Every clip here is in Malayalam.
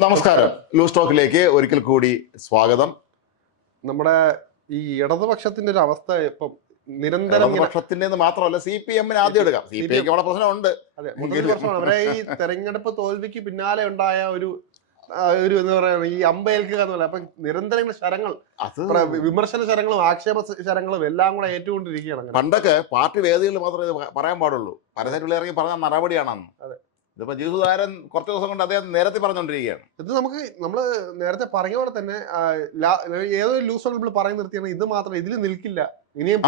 നമസ്കാരം. ലൂസ് ടോക്കിലേക്ക് ഒരിക്കൽ കൂടി സ്വാഗതം. നമ്മുടെ ഈ ഇടതുപക്ഷത്തിന്റെ ഒരു അവസ്ഥ ഇപ്പം നിരന്തരം ഇടതുപക്ഷത്തിന്റെ മാത്രമല്ല, CPM ആദ്യം എടുക്കാം. CPIക്ക് അവിടെ പ്രശ്നമുണ്ട്. അതെ, മുതൽ വർഷമാണ് അവരെ ഈ തെരഞ്ഞെടുപ്പ് തോൽവിക്ക് പിന്നാലെ ഉണ്ടായ ഒരു എന്താ പറയുക, ഈ അമ്പേൽക്കുക എന്നുള്ള അപ്പൊ നിരന്തരം ശരങ്ങൾ, വിമർശന ശരങ്ങളും ആക്ഷേപ ശരങ്ങളും എല്ലാം കൂടെ ഏറ്റുകൊണ്ടിരിക്കുകയാണ്. പണ്ടൊക്കെ പാർട്ടി വേദികളിൽ മാത്രമേ ഇത് പറയാൻ പാടുള്ളൂ. പരസ്യത്തിൽ ഇറങ്ങി പറഞ്ഞ നടപടിയാണെന്ന്. ഇതിപ്പോ ജീവസുധാരൻ കുറച്ച് ദിവസം കൊണ്ട് അദ്ദേഹം നേരത്തെ പറഞ്ഞുകൊണ്ടിരിക്കുകയാണ്. ഇത് നമ്മള് നേരത്തെ പറഞ്ഞ പോലെ തന്നെ ഏതോ ലൂസ് നമ്മൾ പറഞ്ഞു നിർത്തിയാണ്. ഇത് മാത്രം ഇതിൽ നിൽക്കില്ല, ഇനിയും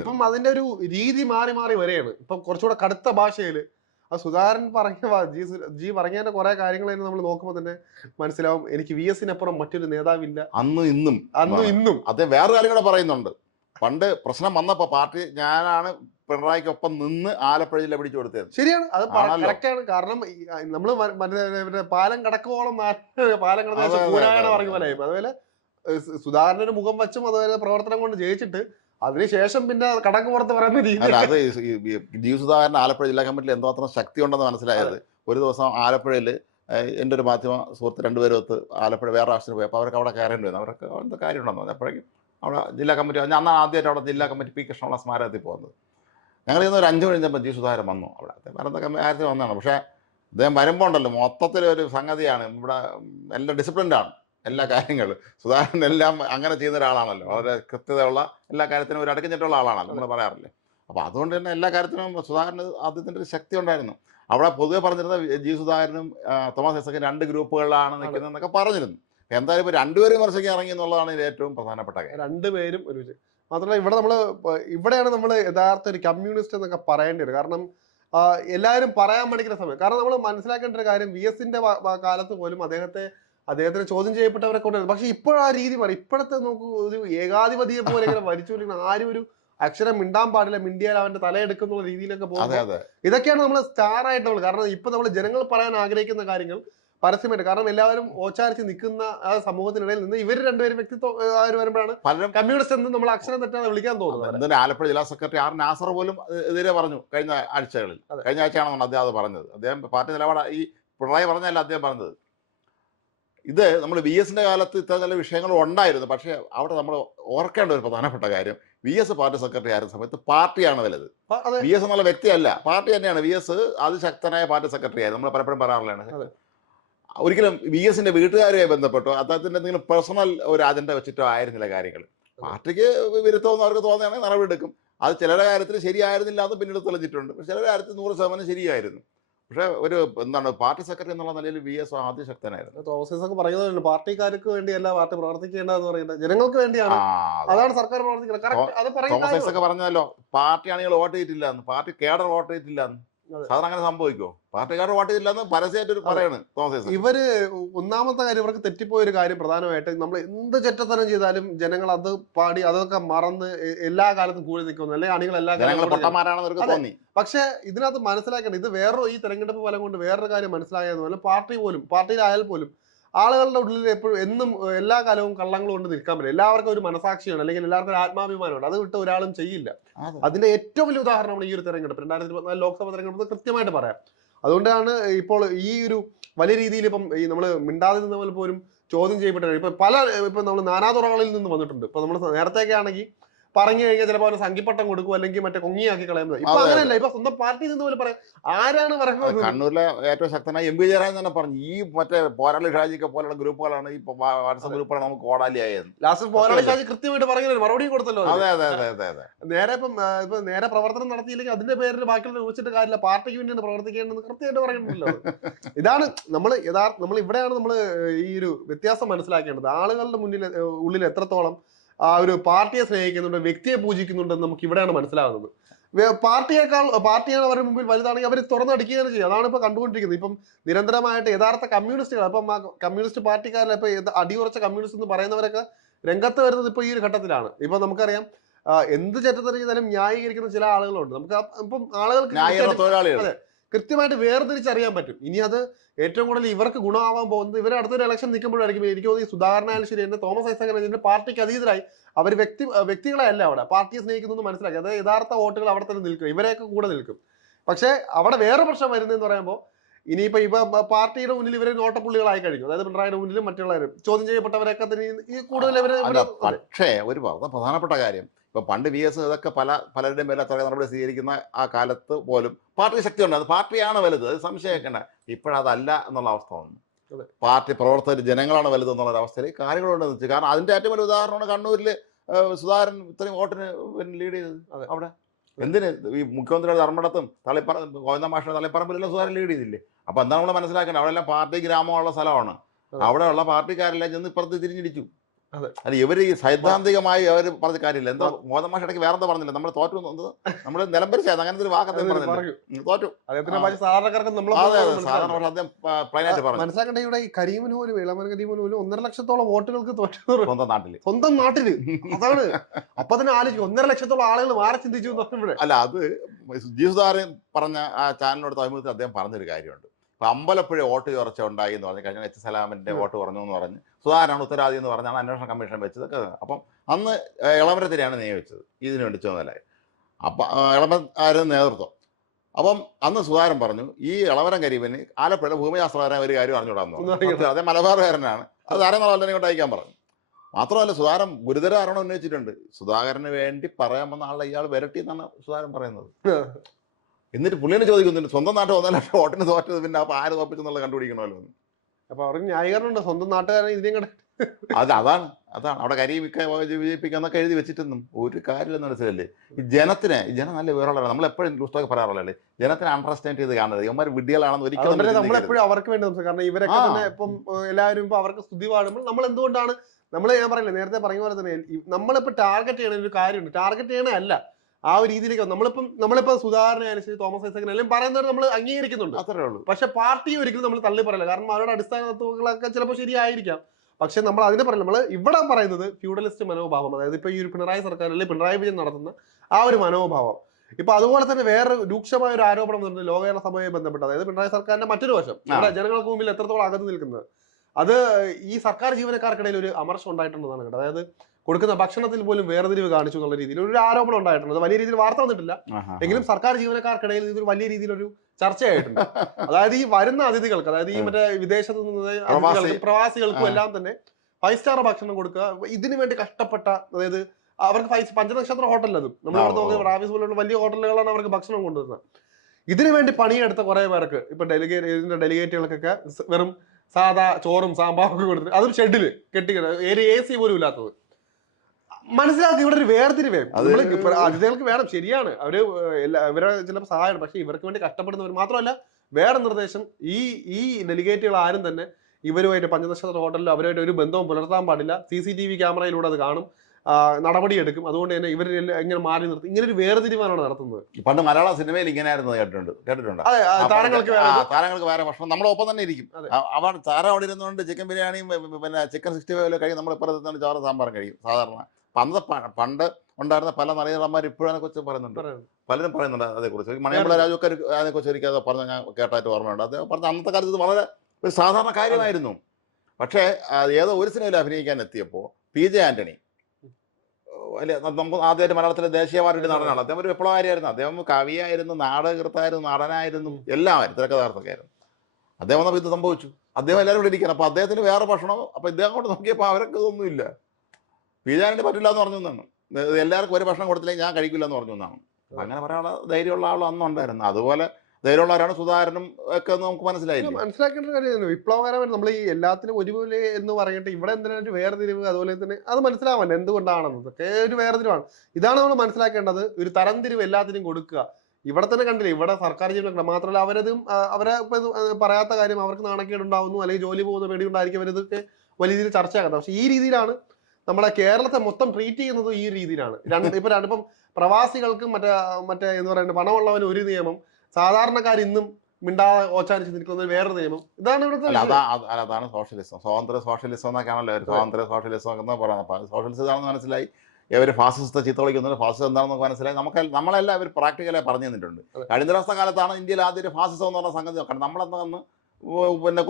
ഇപ്പം അതിന്റെ ഒരു രീതി മാറി മാറി വരെയാണ്. ഇപ്പം കുറച്ചുകൂടെ കടുത്ത ഭാഷയില് സുധാകരൻ ജി പറഞ്ഞതിന്റെ കുറെ കാര്യങ്ങൾ നമ്മൾ നോക്കുമ്പോൾ തന്നെ മനസ്സിലാവും, എനിക്ക് VS-നപ്പുറം മറ്റൊരു നേതാവില്ല. അന്നും ഇന്നും അദ്ദേഹം വേറെ കാര്യം കൂടെ പറയുന്നുണ്ട്. പണ്ട് പ്രശ്നം വന്നപ്പോ പാർട്ടി ഞാനാണ് പിണറായിക്കൊപ്പം നിന്ന് ആലപ്പുഴ ജില്ല പിടിച്ചു കൊടുത്തത്. ശരിയാണ്, അത് കറക്റ്റാണ്. കാരണം നമ്മള് പാലം കടക്കോളം പാലം കടന്ന പൂരാണ് പറഞ്ഞ പോലെ. അതുപോലെ സുധാകരന്റെ മുഖം വെച്ചും അതുപോലെ പ്രവർത്തനം കൊണ്ട് ജയിച്ചിട്ട് അതിനുശേഷം പിന്നെ കടക്ക് പുറത്ത് പറയുന്ന രീതി. അത് ജീവസുധാകരൻ ആലപ്പുഴ ജില്ലാ കമ്മിറ്റിയിൽ എന്തോത്രം ശക്തി ഉണ്ടെന്ന് മനസ്സിലായത് ഒരു ദിവസം ആലപ്പുഴയിൽ എൻ്റെ ഒരു മാധ്യമ സുഹൃത്ത് രണ്ടുപേരും ഒത്ത് ആലപ്പുഴ വേറെ ആവശ്യത്തിന് പോയി. അപ്പോൾ അവർക്ക് അവിടെ കയറേണ്ടി വന്നു. അവർക്ക് എന്താ കാര്യം ഉണ്ടെന്ന് പറഞ്ഞു. അപ്പോഴേക്കും അവിടെ ജില്ലാ കമ്മിറ്റി, ഞാൻ അന്ന് ആദ്യമായിട്ട് അവിടെ ജില്ലാ കമ്മിറ്റി P. കൃഷ്ണപിള്ള സ്മാരകത്തിൽ പോകുന്നത്. ഞങ്ങൾ ഇന്ന് ഒരു 5 മണി കഴിഞ്ഞപ്പോൾ ജി സുധാകരൻ വന്നു. അവിടെ വേറെ കാര്യത്തിൽ വന്നതാണ്. പക്ഷേ അദ്ദേഹം വരുമ്പോൾ ഉണ്ടല്ലോ മൊത്തത്തിലൊരു സംഗതിയാണ്. ഇവിടെ എല്ലാം ഡിസിപ്ലിൻഡാണ് എല്ലാ കാര്യങ്ങളും. സുധാകരൻ എല്ലാം അങ്ങനെ ചെയ്യുന്ന ഒരാളാണല്ലോ. വളരെ കൃത്യതയുള്ള എല്ലാ കാര്യത്തിനും ഒരു അടുക്കഞ്ഞിട്ടുള്ള ആളാണല്ലോ, നമ്മൾ പറയാറില്ലേ. അപ്പോൾ അതുകൊണ്ട് തന്നെ എല്ലാ കാര്യത്തിനും സുധാകരന് ആദ്യത്തിൻ്റെ ഒരു ശക്തി ഉണ്ടായിരുന്നു. അവിടെ പൊതുവെ പറഞ്ഞിരുന്നത് ജി സുധാകരനും തോമസ് ഐസക്കും 2 ഗ്രൂപ്പുകളിലാണ് നിൽക്കുന്നതെന്നൊക്കെ പറഞ്ഞിരുന്നു. എന്തായാലും ഇപ്പോൾ രണ്ടുപേരും വിമർശിക്കാൻ ഇറങ്ങി എന്നുള്ളതാണ് ഇതിൽ ഏറ്റവും പ്രധാനപ്പെട്ട കാര്യം. രണ്ടുപേരും ഒരുമിച്ച് മാത്രമല്ല ഇവിടെയാണ് നമ്മൾ യഥാർത്ഥ ഒരു കമ്മ്യൂണിസ്റ്റ് എന്നൊക്കെ പറയേണ്ടി വരും. കാരണം എല്ലാവരും പറയാൻ പഠിക്കുന്ന സമയം. കാരണം നമ്മൾ മനസ്സിലാക്കേണ്ട ഒരു കാര്യം, VS-ന്റെ കാലത്ത് പോലും അദ്ദേഹത്തിന് ചോദ്യം ചെയ്യപ്പെട്ടവരെ കൊണ്ടുവരുന്നത്. പക്ഷെ ഇപ്പോൾ ആ രീതി മാറി. ഇപ്പോഴത്തെ നോക്കൂ, ഒരു ഏകാധിപതിയെ പോലെ ഇങ്ങനെ വലിച്ചുകൊണ്ടിരിക്കുന്ന ആരും ഒരു അക്ഷരം മിണ്ടാൻ പാടില്ല, മിണ്ടിയാൽ അവന്റെ തലയെടുക്കുന്ന രീതിയിലൊക്കെ പോകുന്നത്. ഇതൊക്കെയാണ് നമ്മൾ സ്റ്റാർ ആയിട്ടുള്ളത്. കാരണം ഇപ്പൊ നമ്മൾ ജനങ്ങൾ പറയാൻ ആഗ്രഹിക്കുന്ന കാര്യങ്ങൾ പരസ്യമായിട്ട്, കാരണം എല്ലാവരും ഓച്ചാരിച്ച് നിൽക്കുന്ന ആ സമൂഹത്തിനിടയിൽ നിന്ന് ഇവർ രണ്ടുപേരും വ്യക്തിത്വം വരുമ്പോഴാണ് പലരും കമ്മ്യൂണിസ്റ്റ് എന്ന് നമ്മൾ അക്ഷരം തെറ്റാതെ വിളിക്കാൻ തോന്നുന്നത്. ആലപ്പുഴ ജില്ലാ സെക്രട്ടറി R. നാസർ പോലും എതിരെ പറഞ്ഞു കഴിഞ്ഞ ആഴ്ചയാണെന്നാണ് അദ്ദേഹം അത് പറഞ്ഞത്. അദ്ദേഹം പാർട്ടി നിലപാട് ഈ പിണറായി പറഞ്ഞല്ല അദ്ദേഹം പറഞ്ഞത്. ഇത് നമ്മൾ VS-ന്റെ കാലത്ത് ഇത്ര നല്ല വിഷയങ്ങൾ ഉണ്ടായിരുന്നു. പക്ഷേ അവിടെ നമ്മൾ ഓർക്കേണ്ട ഒരു പ്രധാനപ്പെട്ട കാര്യം, VS പാർട്ടി സെക്രട്ടറി ആയിരുന്ന സമയത്ത് പാർട്ടിയാണ് വലുത്. VS എന്നുള്ള വ്യക്തിയല്ല, പാർട്ടി തന്നെയാണ്. VS അതിശക്തനായ പാർട്ടി സെക്രട്ടറി ആയിരുന്നു. നമ്മൾ പലപ്പോഴും പറയാറുള്ളതാണ്. ഒരിക്കലും VS-ന്റെ വീട്ടുകാരുമായി ബന്ധപ്പെട്ടോ അദ്ദേഹത്തിൻ്റെ എന്തെങ്കിലും പേഴ്സണൽ ഒരു അജണ്ട വെച്ചിട്ടോ ആയിരുന്നില്ല കാര്യങ്ങൾ. പാർട്ടിക്ക് വിരുദ്ധമെന്ന് അവർക്ക് തോന്നുകയാണെങ്കിൽ നടപടിയെടുക്കും. അത് ചിലരുടെ കാര്യത്തിൽ ശരിയായിരുന്നില്ല എന്ന് പിന്നീട് തെളിഞ്ഞിട്ടുണ്ട്. പക്ഷേ ചിലരുടെ കാര്യത്തിൽ 100% ശരിയായിരുന്നു. പക്ഷേ ഒരു പാർട്ടി സെക്രട്ടറി എന്നുള്ള നിലയിൽ VS ആദ്യശക്തനായിരുന്നു. തോമസ് ഐസക് പറയുന്നത് പാർട്ടിക്കാർക്ക് വേണ്ടിയല്ല പാർട്ടി പ്രവർത്തിക്കേണ്ടതെന്ന് പറയുന്നത്, ജനങ്ങൾക്ക് വേണ്ടിയാണ്. അതാണ് സർക്കാർ പ്രവർത്തിക്കുന്നത്. തോമസ് ഐസക് പറഞ്ഞല്ലോ, പാർട്ടി ആണെങ്കിൽ വോട്ട് ചെയ്തിട്ടില്ല എന്ന്, പാർട്ടി കേഡർ വോട്ട് ചെയ്തിട്ടില്ല എന്ന്. സാധാരണ അങ്ങനെ സംഭവിക്കോ? പാർട്ടിക്കാർ വോട്ട് ചെയ്തില്ലെന്ന് പരസ്യമായിട്ട് പറയാണ് തോമസ് ഐസക്. ഇവര് ഒന്നാമത്തെ കാര്യം, ഇവർക്ക് തെറ്റിപ്പോയൊരു കാര്യം പ്രധാനമായിട്ട്, നമ്മൾ എന്ത് ചെറ്റത്തനം ചെയ്താലും ജനങ്ങൾ അത് പാടി അതൊക്കെ മറന്ന് എല്ലാ കാലത്തും കൂടി നിൽക്കുന്നു, അല്ലെങ്കിൽ അണികൾ എല്ലാ കാലത്തും തോന്നി. പക്ഷെ ഇതിനകത്ത് മനസ്സിലാക്കേണ്ടത്, ഇത് വേറൊരു ഈ തെരഞ്ഞെടുപ്പ് ഫലം കൊണ്ട് വേറൊരു കാര്യം മനസ്സിലായെന്ന്, പാർട്ടിയിലായാൽ പോലും ആളുകളുടെ ഉള്ളിൽ എപ്പോഴും എന്നും എല്ലാ കാലവും കള്ളങ്ങൾ കൊണ്ട് നിൽക്കാൻ പറ്റില്ല. എല്ലാവർക്കും ഒരു മനസാക്ഷിയാണ്, അല്ലെങ്കിൽ എല്ലാവർക്കും ആത്മാഭിമാനമുണ്ട്. അത് വിട്ട് ഒരാളും ചെയ്യില്ല. അതിന്റെ ഏറ്റവും വലിയ ഉദാഹരണമാണ് ഈ ഒരു തെരഞ്ഞെടുപ്പ്. 2024 ലോക്സഭ തെരഞ്ഞെടുപ്പ് കൃത്യമായിട്ട് പറയാം. അതുകൊണ്ടാണ് ഇപ്പോൾ ഈ ഒരു വലിയ രീതിയിൽ ഇപ്പം ഈ നമ്മൾ മിണ്ടാതെ നിന്ന പോലെ പോലും ചോദ്യം ചെയ്യപ്പെട്ടത്. ഇപ്പൊ നമ്മൾ നാനാതുറകളിൽ നിന്ന് വന്നിട്ടുണ്ട്. ഇപ്പൊ നമ്മൾ നേരത്തെയൊക്കെ ആണെങ്കിൽ പറഞ്ഞു കഴിഞ്ഞാൽ ചിലപ്പോൾ അവന് സംഘിപ്പട്ടം കൊടുക്കും, അല്ലെങ്കിൽ മറ്റേ കൊങ്ങിയാക്കി കളയുന്നത്. ഇപ്പൊ അങ്ങനെയല്ല. ഇപ്പൊ സ്വന്തം പാർട്ടിയിൽ നിന്ന് പോലെ പറയാം. ആരാണ് പറയുന്നത്? കണ്ണൂരിലെ ഏറ്റവും ശക്തനായ MP ജയരാജൻ തന്നെ പറഞ്ഞു, ഈ മറ്റേ പോരാളി ഷാജിക്ക് പോലുള്ള ഗ്രൂപ്പുകളാണ് ഈ വാട്സപ്പ് ഗ്രൂപ്പുകളാണ് നമുക്ക് കോടാലിയായത്. ലാസ്റ്റ് പോരാളി ഷാജി കൃത്യമായിട്ട് പറയുന്നത് മറുപടി കൊടുത്തല്ലോ. അതെ. നേരെ ഇപ്പൊ നേരെ പ്രവർത്തനം നടത്തിയില്ലെങ്കിൽ അതിന്റെ പേരിൽ ബാക്കിയുള്ള ചോദിച്ചിട്ട് കാര്യമില്ല, പാർട്ടിക്ക് വേണ്ടിയാണ് പ്രവർത്തിക്കേണ്ടത് കൃത്യമായിട്ട് പറയുന്നുണ്ടല്ലോ. ഇതാണ് നമ്മൾ ഇവിടെയാണ് നമ്മൾ ഈ ഒരു വ്യത്യാസം മനസ്സിലാക്കേണ്ടത്. ആളുകളുടെ ഉള്ളിൽ എത്രത്തോളം ആ ഒരു പാർട്ടിയെ സ്നേഹിക്കുന്നുണ്ട്, വ്യക്തിയെ പൂജിക്കുന്നുണ്ടെന്ന് നമുക്ക് ഇവിടെയാണ് മനസ്സിലാകുന്നത്. പാർട്ടിയാണ് അവരുടെ മുമ്പിൽ വലുതാണെങ്കിൽ അവർ തുറന്നടിക്കുകയാണ് ചെയ്യുക. അതാണ് ഇപ്പൊ കണ്ടുകൊണ്ടിരിക്കുന്നത്. ഇപ്പം നിരന്തരമായിട്ട് യഥാർത്ഥ കമ്മ്യൂണിസ്റ്റുകൾ, അപ്പം കമ്മ്യൂണിസ്റ്റ് പാർട്ടിക്കാരിലെ ഇപ്പൊ അടിയുറച്ച കമ്മ്യൂണിസ്റ്റ് എന്ന് പറയുന്നവരൊക്കെ രംഗത്ത് വരുന്നത് ഇപ്പൊ ഈ ഒരു ഘട്ടത്തിലാണ്. ഇപ്പൊ നമുക്കറിയാം, എന്ത് ചെറ്റത്തരം ചെയ്താലും ന്യായീകരിക്കുന്ന ചില ആളുകളുണ്ട്. നമുക്ക് ഇപ്പം ആളുകൾക്ക് കൃത്യമായിട്ട് വേർതിരിച്ചറിയാൻ പറ്റും. ഇനി അത് ഏറ്റവും കൂടുതൽ ഇവർക്ക് ഗുണമാവാൻ പോകുന്നത് ഇവർ അടുത്തൊരു ഇലക്ഷൻ നിൽക്കുമ്പോഴായിരിക്കും. എനിക്ക് തോന്നുന്നു ഈ സുധാകരനായാലും ശരി, എന്നെ തോമസ് ഐസക് പാർട്ടിക്ക് അതീതരായി അവർ വ്യക്തികളെ അല്ല അവിടെ പാർട്ടിയെ സ്നേഹിക്കുന്നു മനസ്സിലാക്കി. അത് യഥാർത്ഥ വോട്ടുകൾ അവിടെ തന്നെ നിൽക്കും, ഇവരെയൊക്കെ കൂടെ നിൽക്കും. പക്ഷെ അവിടെ വേറെ പ്രശ്നം വരുന്നതെന്ന് പറയുമ്പോൾ, ഇനിയിപ്പോ പാർട്ടിയുടെ മുന്നിൽ ഇവര് നോട്ടപ്പുള്ളികളായി കഴിഞ്ഞു. അതായത് പിണറായിയുടെ മുന്നിലും മറ്റുള്ളവരും ചോദ്യം ചെയ്യപ്പെട്ടവരൊക്കെ തന്നെ ഈ കൂടുതൽ പക്ഷേ ഒരു വളരെ പ്രധാനപ്പെട്ട കാര്യം, ഇപ്പൊ പണ്ട് VS ഇതൊക്കെ പലരുടെയും മേലെ അത്ര നടപടി സ്വീകരിക്കുന്ന ആ കാലത്ത് പോലും പാർട്ടി ശക്തിയുണ്ട്. അത് പാർട്ടിയാണ് വലുത്, അത് സംശയിക്കേണ്ട. ഇപ്പോഴതല്ല എന്നുള്ള അവസ്ഥ വന്നു. പാർട്ടി പ്രവർത്തകർ ജനങ്ങളാണ് വലുത് എന്നുള്ള അവസ്ഥയിൽ കാര്യങ്ങളുണ്ടെന്ന് വെച്ചു. കാരണം അതിന്റെ ഏറ്റവും വലിയ ഉദാഹരണമാണ് കണ്ണൂരിൽ സുധാകരൻ ഇത്രയും വോട്ടിന് ലീഡ് ചെയ്തത്. അവിടെ എന്തിന് ഈ മുഖ്യമന്ത്രിയുടെ ധർമ്മടത്തും ഗോവിന്ദ മാഷിന്റെ തളിപ്പറമ്പിലെല്ലാം സുധാകരൻ ലീഡ് ചെയ്തില്ലേ? അപ്പൊ എന്താണ് നമ്മൾ മനസ്സിലാക്കേണ്ടത്? അവിടെ എല്ലാം പാർട്ടി ഗ്രാമമുള്ള സ്ഥലമാണ്. അവിടെയുള്ള പാർട്ടിക്കാരെല്ലാം ചെന്ന് ഇപ്പുറത്ത് തിരിഞ്ഞിടിച്ചു. അല്ല, ഇവർ ഈ സൈദ്ധാന്തികമായി അവർ പറഞ്ഞ കാര്യമില്ല. എന്താ ഗോവിന്ദ മാഷ് ഇടയ്ക്ക് വേറെന്താ പറഞ്ഞില്ല, നമ്മൾ തോറ്റു, നമ്മൾ നിലംപരിച്ചായിരുന്നു, അങ്ങനത്തെ ഒരു വാക്കത്തെ തോറ്റു. മനസ്സിലാക്കേണ്ട ഇവിടെ ഈ കരീമിന് പോലും ഇളമൻ കരീമിന് പോലും 1.5 ലക്ഷത്തോളം വോട്ടുകൾക്ക് തോറ്റു സ്വന്തം നാട്ടില്. അതാണ് അപ്പൊ തന്നെ ആലോചിക്കും, 1.5 ലക്ഷത്തോളം ആളുകൾ മാറി ചിന്തിച്ചു ഇവിടെ. അല്ല, അത് സുധാകരൻ പറഞ്ഞ ആ ചാനലിനോട് അഭിമുഖത്തിൽ അദ്ദേഹം പറഞ്ഞൊരു കാര്യമുണ്ട്. ഇപ്പൊ അമ്പലപ്പുഴ വോട്ട് ചോർച്ച ഉണ്ടായി എന്ന് പറഞ്ഞു കഴിഞ്ഞാൽ H. സലാമിന്റെ വോട്ട് കുറഞ്ഞു എന്ന് പറഞ്ഞ് സുധാകരനാണ് ഉത്തരവാദി എന്ന് പറഞ്ഞാണ് അന്വേഷണ കമ്മീഷൻ വെച്ചതൊക്കെ. അപ്പം അന്ന് ഇളമരത്തിനെയാണ് നിയോഗിച്ചത് ഇതിനു വേണ്ടി ചുമതലയായി. അപ്പം ഇളമരം നേതൃത്വം. അപ്പം അന്ന് സുധാകരൻ പറഞ്ഞു, ഈ ഇളവരം കരീബിന് ആലപ്പുഴ ഭൂമിശാസ്ത്രപരമായ ഒരു കാര്യം അറിഞ്ഞുകൂടാന്ന്. അതേ മലബാറുകാരനാണ്, അത് ആരെന്നുള്ള കൊണ്ട് അയക്കാൻ പറഞ്ഞു. മാത്രമല്ല സുധാകരൻ ഗുരുതര ആരോപണം ഉന്നയിച്ചിട്ടുണ്ട്. സുധാകരന് വേണ്ടി പറയാൻ വന്ന ആളെ ഇയാൾ വരട്ടി എന്നാണ് സുധാകരൻ പറയുന്നത്. എന്നിട്ട് പുള്ളിനെ ചോദിക്കുന്നുണ്ട്, സ്വന്തം നാട്ടിൽ 1.5 ലക്ഷം വോട്ടിന് തോറ്റത് പിന്നെ അപ്പൊ ആര് തോപ്പിച്ചെന്നുള്ള കണ്ടുപിടിക്കണമല്ലോ. അപ്പൊ അവർക്ക് ന്യായീകരണം ഉണ്ട്, സ്വന്തം നാട്ടുകാരൻ ഇതിനെയും കണ്ട. അതാണ് അവിടെ വിജയിപ്പിക്കാന്നൊക്കെ എഴുതി വെച്ചിട്ടൊന്നും ഒരു കാര്യമില്ലെന്ന് മനസ്സിലല്ലേ. ഈ ജനം നല്ല വിവരമുള്ളതാണ്. നമ്മൾ എപ്പോഴും പുസ്തകം പറയാറുള്ളല്ലേ, ജനത്തിന് അണ്ടർസ്റ്റാൻഡ് ചെയ്ത് കാണുന്നത് ഇവന്മാർ വിഡ്ഢികളാണെന്ന് ഒരിക്കലും. നമ്മളെപ്പോഴും അവർക്ക് വേണ്ടി സംസാരിക്കും. കാരണം ഇവരൊക്കെ തന്നെ ഇപ്പം എല്ലാവരും ഇപ്പൊ അവർക്ക് സ്തുതി പാടുമ്പോൾ നമ്മൾ എന്തുകൊണ്ടാണ് ഞാൻ പറയില്ല, നേരത്തെ പറഞ്ഞ പോലെ തന്നെ നമ്മളിപ്പോ ടാർഗറ്റ് ചെയ്യണ ഒരു കാര്യമുണ്ട്. ടാർഗറ്റ് ചെയ്യണ അല്ല, ആ ഒരു രീതിയിലേക്ക് നമ്മളിപ്പോ സുധാകരനെ അനുസരിച്ച് തോമസ് ഐസക്കിനെ എല്ലാം പറയുന്നവർ നമ്മൾ അംഗീകരിക്കുന്നുണ്ട്, അത്രേ ഉള്ളൂ. പക്ഷെ പാർട്ടി ഒരിക്കലും നമ്മൾ തള്ളി പറയില്ല. കാരണം അവരുടെ അടിസ്ഥാന തത്വങ്ങളൊക്കെ ചിലപ്പോൾ ശരിയായിരിക്കാം. പക്ഷെ നമ്മൾ അതിനെ പറയില്ല. നമ്മൾ ഇവിടെ പറയുന്നത് ഫ്യൂഡലിസ്റ്റ് മനോഭാവം, അതായത് ഇപ്പൊ ഈ ഒരു പിണറായി സർക്കാർ അല്ലെങ്കിൽ പിണറായി വിജയൻ നടത്തുന്ന ആ ഒരു മനോഭാവം. ഇപ്പൊ അതുപോലെ തന്നെ വേറെ രൂക്ഷമായ ഒരു ആരോപണം വരുന്നത് ലോകകേരള സഭയുമായി ബന്ധപ്പെട്ട്, അതായത് പിണറായി സർക്കാരിന്റെ മറ്റൊരു വശം, ഇവിടെ ജനങ്ങൾക്ക് മുമ്പിൽ എത്രത്തോളം അകന്നു നിൽക്കുന്നത്, അത് ഈ സർക്കാർ ജീവനക്കാർക്കിടയിൽ ഒരു അമർഷം ഉണ്ടായിട്ടുണ്ടെന്നാണ് കേട്ടോ. അതായത് കൊടുക്കുന്ന ഭക്ഷണത്തിൽ പോലും വേർതിരിവ് കാണിച്ചു എന്നുള്ള രീതിയിൽ ഒരു ആരോപണം ഉണ്ടായിട്ടുണ്ട്. വലിയ രീതിയിൽ വാർത്ത വന്നിട്ടില്ല, എങ്കിലും സർക്കാർ ജീവനക്കാർക്കിടയിൽ ഇതൊരു വലിയ രീതിയിലൊരു ചർച്ചയായിട്ടുണ്ട്. അതായത് ഈ വരുന്ന അതിഥികൾക്ക്, അതായത് ഈ മറ്റേ വിദേശത്ത് നിന്ന് പ്രവാസികൾക്കും എല്ലാം തന്നെ 5 സ്റ്റാർ ഭക്ഷണം കൊടുക്കുക. ഇതിനു വേണ്ടി കഷ്ടപ്പെട്ട, അതായത് അവർക്ക് 5 നക്ഷത്ര ഹോട്ടലതും നമ്മളിവിടെ നോക്കുന്ന റാവീസ് പോലുള്ള വലിയ ഹോട്ടലുകളാണ് അവർക്ക് ഭക്ഷണം കൊണ്ടുവരുന്നത്. ഇതിനു വേണ്ടി പണിയെടുത്ത കുറെ പേർക്ക് ഇപ്പൊ ഡെലിഗേറ്റുകൾക്കൊക്കെ വെറും സാധാ ചോറും സാമ്പാറും കൊടുത്തിട്ട് അതൊരു ഷെഡില് കെട്ടിക്കുന്നത്, AC പോലും ഇല്ലാത്തത്. മനസ്സിലാക്കി ഇവിടെ ഒരു വേർതിരിവേ അതിഥികൾക്ക് വേണം. ശരിയാണ്, ഇവരെ ചിലപ്പോൾ സഹായമാണ്. പക്ഷെ ഇവർക്ക് വേണ്ടി കഷ്ടപ്പെടുന്നവർ മാത്രമല്ല, വേറെ നിർദ്ദേശം, ഈ ഡെലിഗേറ്റുകൾ ആരും തന്നെ ഇവരുമായിട്ട് 5 നക്ഷത്ര ഹോട്ടലിൽ അവരുമായിട്ട് ഒരു ബന്ധവും പുലർത്താൻ പാടില്ല. CCTV ക്യാമറയിലൂടെ അത് കാണും, നടപടിയെടുക്കും. അതുകൊണ്ട് തന്നെ ഇവർ എങ്ങനെ മാറി നിർത്തും, ഇങ്ങനെ ഒരു വേർതിരിവാണ് നടത്തുന്നത്. പണ്ട് മലയാള സിനിമയിൽ ഇങ്ങനെ ആയിരുന്നു, കേട്ടിട്ടുണ്ട്. താരങ്ങൾക്ക് വേറെ ഭക്ഷണം നമ്മളൊപ്പം തന്നെ ഇരിക്കും. അവർ താരം അവിടെ ഇരുന്നുകൊണ്ട് ചിക്കൻ ബിരിയാണിയും പിന്നെ ചിക്കൻ 65 കഴിയും, നമ്മൾ ഇപ്പുറത്ത് ചോറ് സാമ്പാറും കഴിയും സാധാരണ. പണ്ട് ഉണ്ടായിരുന്ന പല നടന്മാർ ഇപ്പോഴും അതിനെക്കുറിച്ച് പറയുന്നുണ്ട്, പലരും പറയുന്നുണ്ട് അതേക്കുറിച്ച്. മണിയമ്പള രാജുക്കാർ അതിനെക്കുറിച്ച് ഒരിക്കൽ പറഞ്ഞ ഞാൻ കേട്ടായിട്ട് ഓർമ്മയുണ്ട്. അദ്ദേഹം പറഞ്ഞ അന്നത്തെ കാലത്ത് ഇത് വളരെ ഒരു സാധാരണ കാര്യമായിരുന്നു. പക്ഷേ ഏതോ ഒരു സിനിമയിൽ അഭിനയിക്കാൻ എത്തിയപ്പോൾ PJ ആന്റണി, അല്ലെ, നമുക്ക് ആദ്യമായിട്ട് മലയാളത്തിലെ ദേശീയമാരുടെ നടനാണ്. അദ്ദേഹം ഒരു വിപ്ലവകാരിയായിരുന്നു. അദ്ദേഹം കവിയായിരുന്നു, നാടകകൃത്തായിരുന്നു, നടനായിരുന്നു, എല്ലാമായിരുന്നു, തിരക്കഥാർത്ഥമൊക്കെ ആയിരുന്നു. അദ്ദേഹം വന്നപ്പോൾ ഇത് സംഭവിച്ചു. അദ്ദേഹം എല്ലാവരും കൂടെ ഇരിക്കണം. അപ്പോൾ അദ്ദേഹത്തിന് വേറെ ഭക്ഷണം. അപ്പോൾ ഇദ്ദേഹം കൊണ്ട് നോക്കിയപ്പോൾ അവർക്ക് ഇതൊന്നുമില്ല. PJ ആന്റണി പറ്റില്ല എന്ന് പറഞ്ഞു എന്നാണ്. എല്ലാവർക്കും ഒരു ഭക്ഷണം കൊടുത്തില്ലെങ്കിൽ ഞാൻ കഴിക്കില്ല എന്ന് പറഞ്ഞു എന്നാണ്. അങ്ങനെ പറയാനുള്ള ധൈര്യമുള്ള ആളും അന്നുണ്ടായിരുന്നു. അതുപോലെ ധൈര്യമുള്ളവരാണ് സുധാകരനും ഒക്കെ നമുക്ക് മനസ്സിലായില്ല. മനസ്സിലാക്കേണ്ട കാര്യമാണ് വിപ്ലവകരമായിട്ട് നമ്മൾ ഈ എല്ലാത്തിനും ഒരുപോലെ എന്ന് പറഞ്ഞിട്ട് ഇവിടെ എന്തിനാണ് വേർതിരിവ്, അതുപോലെ തന്നെ അത് മനസ്സിലാവണ്ട എന്തുകൊണ്ടാണെന്ന്. ഇതൊക്കെ ഒരു വേർതിരിവാണ്. ഇതാണ് നമ്മൾ മനസ്സിലാക്കേണ്ടത്. ഒരു തരംതിരിവ് എല്ലാത്തിനും കൊടുക്കുക. ഇവിടെ തന്നെ കണ്ടില്ലേ, ഇവിടെ സർക്കാർ ജീവനക്കാർ മാത്രമല്ല, അവരെ പറയാത്ത കാര്യം അവർക്ക് നാണക്കേടുണ്ടാവുന്നു, അല്ലെങ്കിൽ ജോലി പോകുന്ന പേടിയുണ്ടായിരിക്കും, അവരിതൊക്കെ വലിയ രീതിയിൽ ചർച്ചയാക്കുന്നത്. പക്ഷെ ഈ രീതിയിലാണ് നമ്മളെ കേരളത്തെ മൊത്തം ട്രീറ്റ് ചെയ്യുന്നത്. ഈ രീതിയിലാണ് ഇപ്പം പ്രവാസികൾക്കും മറ്റേ എന്ന് പറയുന്നത് പണമുള്ളവന് ഒരു നിയമം, സാധാരണക്കാർ ഇന്നും മിണ്ടാതെ ഓച്ചാനിച്ച് നിൽക്കുന്ന വേറൊരു നിയമം. ഇതാണ് ഇവിടുത്തെ. അതാണ് സോഷ്യലിസം, സ്വതന്ത്ര സോഷ്യലിസം എന്നൊക്കെയാണല്ലോ സ്വതന്ത്ര സോഷ്യലിസം എന്ന് പറയുന്നത്. സോഷ്യലിസം ആണെന്ന് മനസ്സിലായി. ഇവർ ഫാസിസ്റ്റ് ചീത്ത വിളിക്കുന്നുണ്ട്. ഫാസിസം എന്താണെന്ന് മനസ്സിലായി. നമ്മളെല്ലാം ഇവർ പ്രാക്ടിക്കലായി പറഞ്ഞു തന്നിട്ടുണ്ട്. കഴിഞ്ഞ ദിവസത്തെ കാലത്താണ് ഇന്ത്യയിൽ ആദ്യം ഫാസിസം എന്ന് പറഞ്ഞ സംഗതി നോക്കണം. നമ്മളെന്ന് പിന്നെ